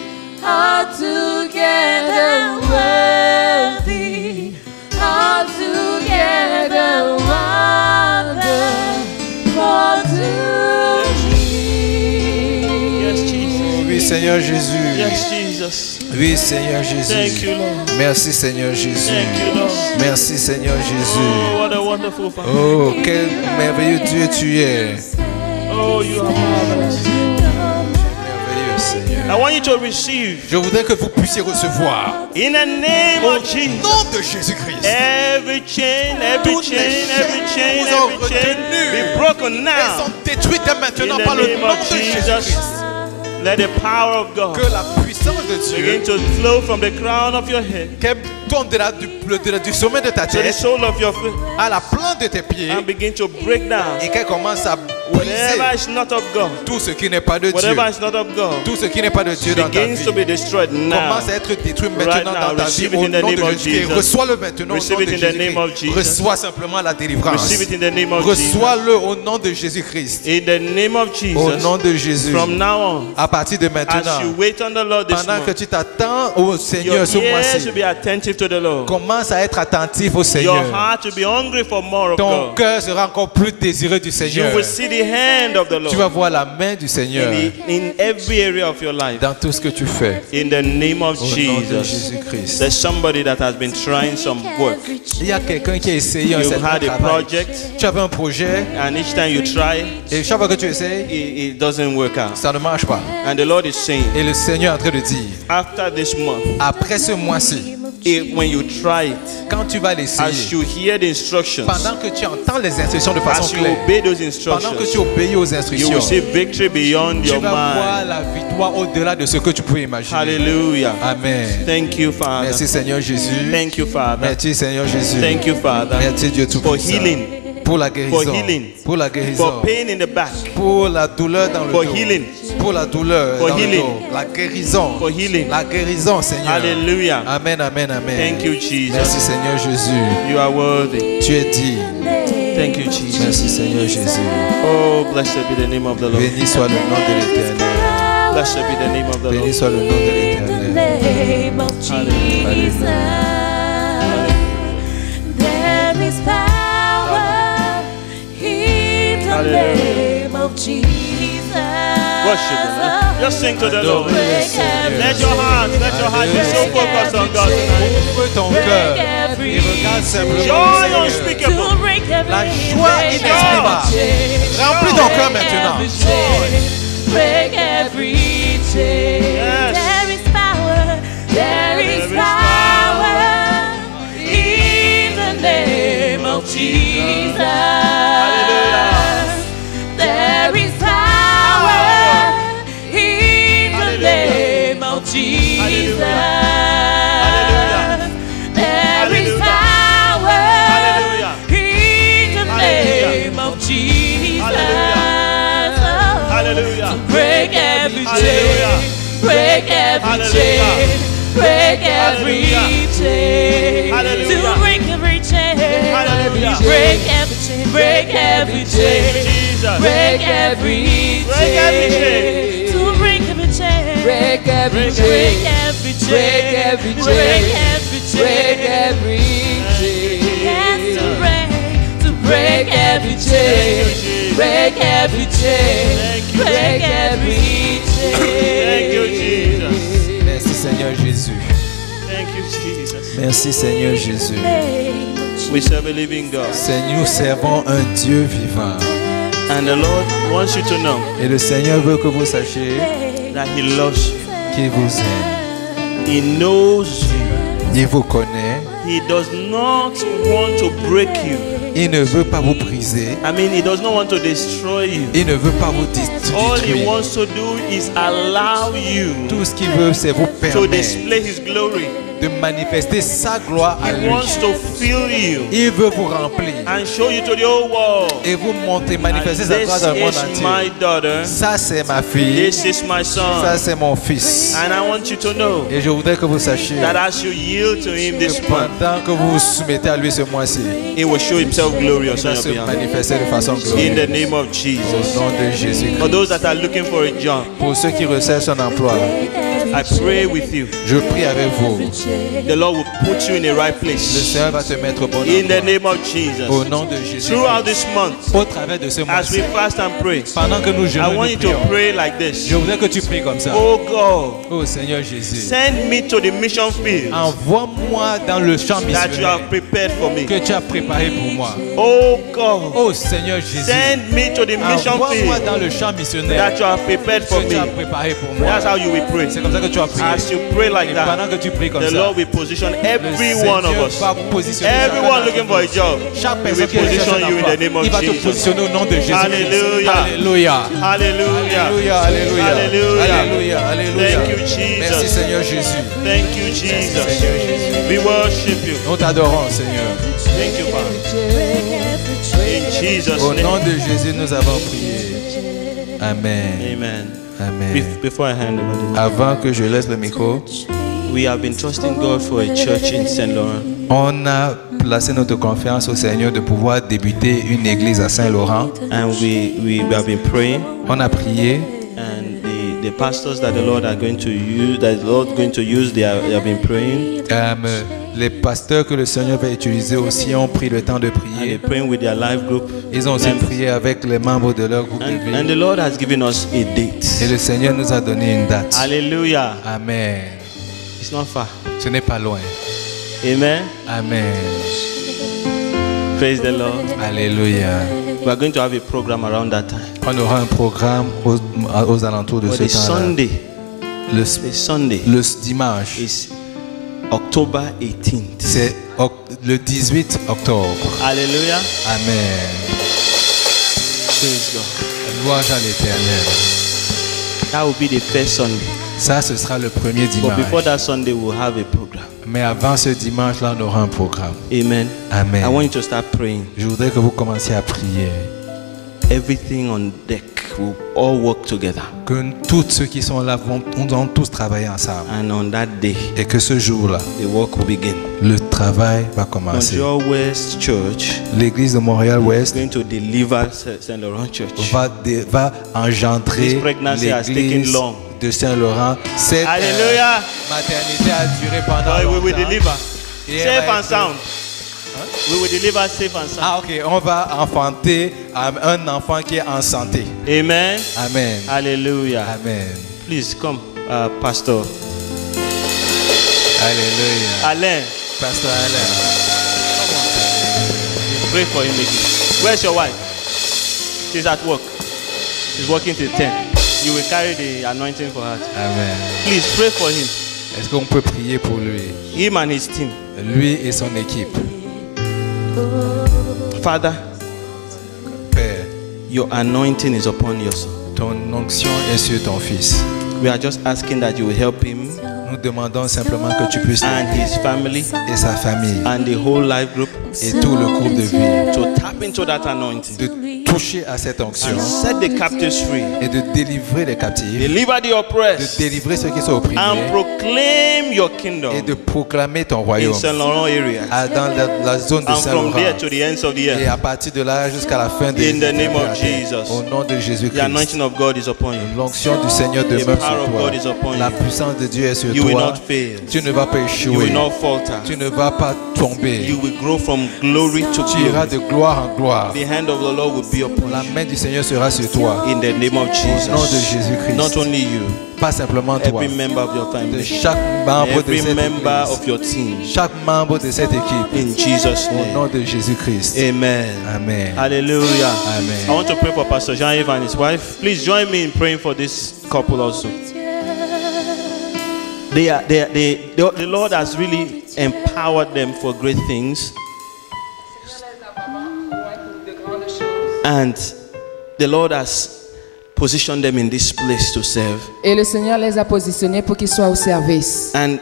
altogether worthy, altogether wonderful to me. Yes, Jesus. Oui, Seigneur Jésus. Yes, Jesus. Oui, Seigneur Thank Jésus. you, Lord. Merci, Seigneur Jésus. Thank you, Lord. Merci, Seigneur Oh, Jésus. what a wonderful Father. Oh, quel merveilleux Dieu tu es. Oh, you are marvelous. Merveilleux, Seigneur. I want you to receive Je voudrais que vous puissiez recevoir in the name au of Jesus. nom de Jésus-Christ. Every chain, every Toutes les chain, every chaînes chain, vous ont every chain retenu. be broken Elles now. sont détruites dès In maintenant the par le name nom of de Jesus, Jésus-Christ. let the power of God Que la puissance de begin Dieu to flow from the crown of your head qu'elle tombe du sommet de ta to the tête sole of your foot à la plante de tes pieds and begin to break down et qu'elle commence à whatever briser is not of God. tout ce qui n'est pas de Dieu. Whatever is not of God Tout ce qui n'est pas de Dieu dans ta begins vie to be destroyed now. commence à être détruit maintenant Right now, dans ta vie receive it au in the nom de name of Jésus-Christ. Jesus. Reçois-le maintenant au Receive nom it de in the name of Jésus-Christ. Jesus. Reçois simplement la délivrance. Receive it in the name of Jesus. Reçois-le au nom de Jésus-Christ. In the name of Au Jesus. nom de Jésus. From now on, À partir de as maintenant, you wait on the Lord this pendant que month, tu t'attends au your Seigneur ce ears mois-ci, should be attentive to the Lord. commence à être attentif au Your Seigneur. heart to be hungry for more of Ton God. cœur sera encore plus désireux du You Seigneur. will see the hand of the Tu vas Lord voir la main du Seigneur in every area of your life. dans tout ce que tu fais. In the name of Au nom de Jesus. Jésus-Christ. There's somebody that has been trying some work. Il y a quelqu'un qui a essayé un You've certain had a travail. project, Tu avais un projet and each time you try, et chaque fois que tu essayes, it doesn't work out. ça ne marche pas. And the Lord is saying, Et le Seigneur est en train de dire, after this month, après ce mois-ci, when you try it, quand tu vas as l'essayer, you hear the instructions, pendant que tu entends les instructions de façon as you claire, obey those pendant que tu instructions, obéis aux you instructions, will see victory beyond tu your vas voir mind. la victoire au-delà de ce que tu pouvais imaginer. Hallelujah. Amen. Thank you, Father. Merci Seigneur Jésus. Thank you, Father. Merci Seigneur Jésus. Thank you, Father, Merci Dieu for Tout-Puissant. healing, Pour la guérison. For healing. Pour la guérison. for pain in the back, Pour la douleur dans le For dos. healing. Pour la douleur For dans healing. le dos. La guérison. For healing. La guérison, Seigneur. Hallelujah. Amen, amen, amen. Thank you, Jesus. Merci Seigneur Jésus. You are worthy. Tu es dit. Thank you, Jesus. Merci Seigneur Jésus. Oh, blessed be the name of the Lord. Béni soit le nom de l'Éternel. Blessed be the name of the Béni Lord. soit le nom de l'Éternel. Name of Jesus, there is power in the Hallelujah. name of Jesus. Worship the Lord. Just sing to the Lord. Adorez le Seigneur. Let your heart be so focused on God tonight. Ouvre ton cœur et regarde simplement Joy le Seigneur. unspeakable. To break every La joie break inexprimable. every chain. Remplis ton cœur maintenant. Every chain, break every chain. Yes. There is power. There is power in the name of Jesus. There is power in the name of Jesus. There is power in the name of Jesus. Hallelujah. Break every Hallelujah. chain, break every Hallelujah. chain, break every Hallelujah. chain, Hallelujah. to break every chain, Hallelujah. break every chain, break every chain, Jesus. break every Break every chain, to break every chain, Break every break chain. every chain, Break every break chain. every chain, Break every chain. yes, to break every chain, break every chain. chain. Thank you. Break every Thank you, chain. Jesus. Merci Seigneur Jésus. Thank you, Jesus. Merci Seigneur Jésus. We serve a living God. Seigneur, nous servons un Dieu vivant. And the Lord wants you to know Et le Seigneur veut que vous sachiez that He loves you. qu'il vous aime. He knows you. Il vous connaît. He does not want to break you. Il ne veut pas vous briser. I mean, He does not want to destroy you. Il ne veut pas vous All He détruire. wants to do is allow you Tout ce qu'il veut, c'est vous to permettre display His glory. de manifester sa gloire à He lui. wants to fill you Il veut vous remplir and show you to the whole world. et vous montrer, And manifester sa this gloire dans le monde is my entier. daughter. Ça, c'est ma fille. This is my Ça, son. c'est mon fils. And I want you to know Et je voudrais que vous sachiez that as you yield to Him this que month, pendant que vous vous soumettez à lui ce mois-ci, He will show Himself glorious il on va your se behalf. manifester de façon In the glorieuse. name of Au Jesus. nom de Jésus. For those that are looking for a job, Pour ceux qui recherchent un emploi, I pray with you. je prie avec vous. The Lord will put you in the right Le place. Seigneur va te mettre au bon In the endroit. name of Au Jesus. nom de Jésus. Throughout this month, Au travers de ce as mois-ci, we fast and pray, pendant que nous I jeûnons, want nous you to prions. pray like this. Je voudrais que tu pries comme ça. Oh God, Oh Seigneur Jésus, send me to the mission field envoie-moi dans le champ that you missionnaire have prepared for me. que tu as préparé pour moi. Oh God, Oh Seigneur Jésus, send me to the mission envoie-moi field dans le champ missionnaire that you have prepared for que tu me. as préparé pour moi. That's how you will pray. C'est comme ça que tu as prié. As you pray like Et that, pendant que tu pries comme the ça, Lord will position le every one of Seigneur us, va positionner everyone chacun looking for a job. chaque He will personne qui recherche position un you in emploi. the name of Il va te Jesus. positionner au nom de Jésus. Hallelujah. Alléluia. Hallelujah. Alléluia, alléluia, Hallelujah. alléluia, alléluia. Thank you, Merci Jesus. Seigneur Jésus. Thank you, Jesus. Seigneur Jésus. We worship you. Nous t'adorons Seigneur. Thank you, Father. In Jesus' Au nom name. de Jésus, nous avons prié. Amen. Amen. Amen. Before I hand over the Avant que je laisse le micro, we have been trusting God for a church in St. Laurent. on a placé notre confiance au Seigneur de pouvoir débuter une église à Saint-Laurent. And we have been praying. On a prié And the pastors that the Lord are going to use, that the Lord going to use, they have been praying. les pasteurs que le Seigneur va utiliser aussi ont pris le temps de And prier. they're praying with their life group. Ils ont aussi prié avec les membres de leur groupe de And the vie. Lord has given us a Et date. le Seigneur nous a donné une date. Hallelujah. Amen. It's not far. Ce n'est pas loin. Amen. Amen. Praise the Lord. Alléluia. We are going to have a program around that time. On aura un programme aux alentours de But ce the temps-là. Sunday, Le, the Sunday le dimanche, is October 18th. c'est le 18 octobre. Hallelujah. Amen. Praise God. Louange à l'Éternel. That will be the first Sunday. Ça, ce sera le premier But before dimanche. that Sunday, we'll have a program. Mais avant ce dimanche-là, on aura un programme. Amen. Amen. I want you to start praying. Je voudrais que vous commenciez à prier. Everything on deck will all work together. Que tous ceux qui sont là vont tous travailler ensemble. And on that day, Et que ce jour-là, the work will begin. le travail va commencer. Montreal West Church L'église de Montréal-Ouest is going to deliver St. Laurent Church. va engendrer This pregnancy has taken l'église long. de Saint-Laurent. Cette Hallelujah. maternité a duré pendant But we will longtemps. deliver Et elle safe va and être- sound. We will deliver safe and sound. Ah ok, on va enfanter un enfant qui est en santé. Amen. Amen. Hallelujah. Amen. Please come, Pastor Alléluia. Alain. Pasteur Alain. Pray for him again. Where's your wife? She's at work. She's working till 10. You will carry the anointing for her. Amen. Please pray for him. Est-ce qu'on peut prier pour lui? Him and his team. Lui et son équipe. Father, Père, your anointing is upon your son. ton onction est sur ton fils. We are just asking that you will help him Nous demandons simplement que tu puisses and his family et sa famille and the whole life group et tout le groupe de vie to tap into that anointing de toucher à cette onction and set the captives free. et de délivrer les captifs, Deliver the de oppressed délivrer ceux qui sont and opprimés proclaim your et kingdom de proclamer ton in royaume St. Laurent area. dans la zone de And from Saint-Laurent. there to the ends of the Et earth. à partir de là jusqu'à la fin de In the name of la terre. Jesus. Au nom de The Jésus-Christ. anointing of God is upon you. L'onction du Seigneur The demeure power sur of toi. God is upon La you. puissance de Dieu est sur You will toi. not fail. Tu ne vas pas You échouer. will not falter. Tu ne vas pas tomber. You will grow from glory to Tu iras glory. de gloire en gloire. The hand of the Lord will be be upon La you. main du Seigneur sera sur toi. In the name of Au nom de Jesus. Jésus-Christ. Not only you, Pas simplement toi. every member of your De family, chaque membre de every cette member église. of your team. Chaque membre de cette équipe. In Jesus' Au nom name. de Jésus-Christ. Amen. Amen. Hallelujah. Amen. I want to pray for Pastor Jean-Yves and his wife. Please join me in praying for this couple also. The Lord has really empowered them for great things. And the Lord has positioned them in this place to serve. Et le Seigneur les a positionnés pour qu'ils soient au service. And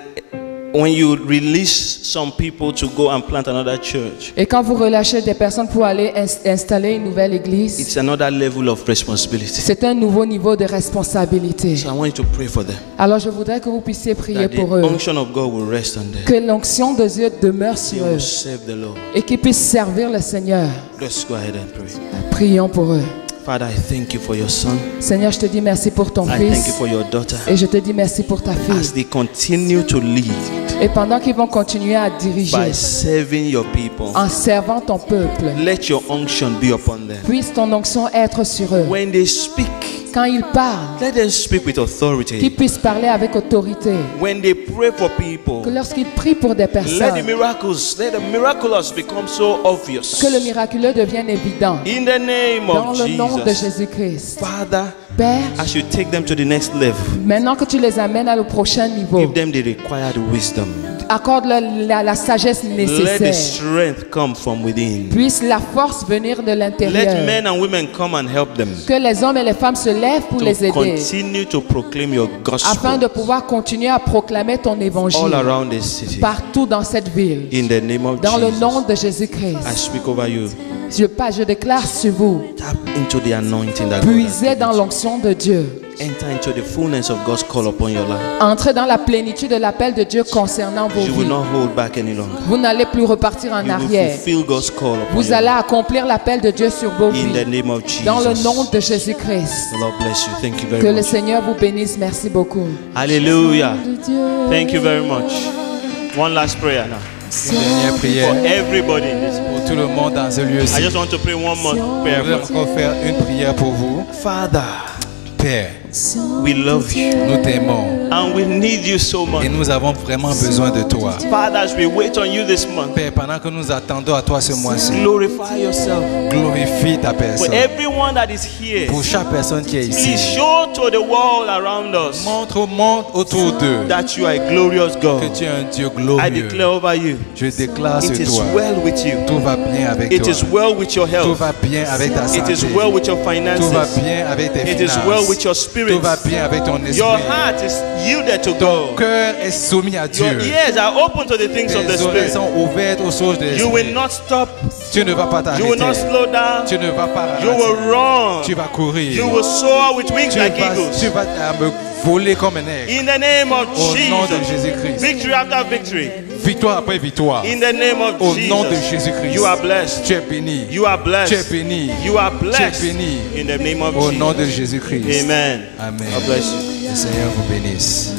when you release some people to go and plant another church, Et quand vous relâchez des personnes pour aller installer une nouvelle église, it's another level of responsibility. c'est un nouveau niveau de responsabilité. So I want you to pray for them. Alors je voudrais que vous puissiez prier That pour the eux. unction of God will rest on them. Que l'onction de Dieu demeure They sur eux. will serve the Lord. Et qu'ils puissent servir le Seigneur. Let's go ahead and pray. Prions pour eux. Father, I thank you for your son. Seigneur, je te dis merci pour ton I thank you fils. for your daughter. Et je te dis merci pour ta As fille. they continue to lead Et pendant qu'ils vont continuer à by diriger serving your people, en servant ton peuple, let your unction be upon them. puisse ton onction être sur eux. When they speak, Quand ils parlent, let them speak with qu'ils authority. puissent parler avec autorité. When they pray for people, Que lorsqu'ils prient pour des let the personnes, let the miraculous become so obvious. que le miraculeux devienne évident. In the name Dans of le nom de Jesus. Jésus-Christ. Father, Père, as you take them to the next level, maintenant que tu les amènes à le prochain niveau, give them the required wisdom. accorde-leur la sagesse Let the nécessaire. strength come from within. Puisse la force venir de Let l'intérieur. men and women come and help them Que les hommes et les femmes se lèvent pour les to aider. continue to proclaim your Afin gospel de pouvoir continuer à proclamer ton all évangile around this city. partout dans cette ville. In the name of Dans le nom Jesus, de I Jésus-Christ. speak over you. Je déclare sur vous, Tap into the anointing that God has puisez given dans you. l'onction de Dieu. Enter into the fullness of God's call upon your life. Entrez dans la plénitude de l'appel de Dieu concernant vos You will vies. not hold back any longer. Vous n'allez plus repartir en You will arrière. fulfill God's call upon Vous your allez life. accomplir l'appel de Dieu sur vos In the vies. name of Jesus. Dans le nom de Jésus-Christ. The Lord bless you. Thank you Que very le much. Seigneur vous bénisse. Merci beaucoup. Hallelujah. Thank you very much. One last prayer now. Une dernière For prière everybody in this pour tout le monde dans ce I lieu-ci. just want to pray one more Je prayer. voudrais encore faire une prière pour vous. Father, Père, we love you nous t'aimons and we need you so much. et nous avons vraiment besoin de toi. Father, as we wait on you this month, Père, pendant que nous attendons à toi ce mois-ci, glorify yourself. glorifie ta For personne. everyone that is here, Pour chaque personne qui est please ici, show to the world around us montre au monde autour d'eux that you are a glorious que God. tu es un Dieu I glorieux. declare over you, Je déclare it sur is toi, well with you. tout va bien avec It toi. is well with your Tout health. va bien avec ta It is santé. well with your Tout va finances. bien avec tes It is well with finances. your Tout spirit. va bien avec ton esprit. Your heart is yielded to Ton God. cœur est soumis à Your Dieu. ears are open to the things of the Tes oreilles Spirit. sont ouvertes aux choses de You will l'esprit. not stop. Tu ne vas pas You will not t'arrêter. slow down. Tu ne vas pas You will ralentir. run. Tu vas courir. You will soar with wings Tu like vas eagles. me voler comme un aigle. In the name of Au nom de Jesus. Jésus-Christ. Victory after victory. Victoire après victoire. In the name of Au nom de Jesus. Jésus-Christ. You are blessed. Tu es béni. You are Tu es blessed. béni. You are Tu es blessed. béni. In the name of Au nom de Jesus. Jésus-Christ. Amen. Amen. God bless you. Le Seigneur vous bénisse.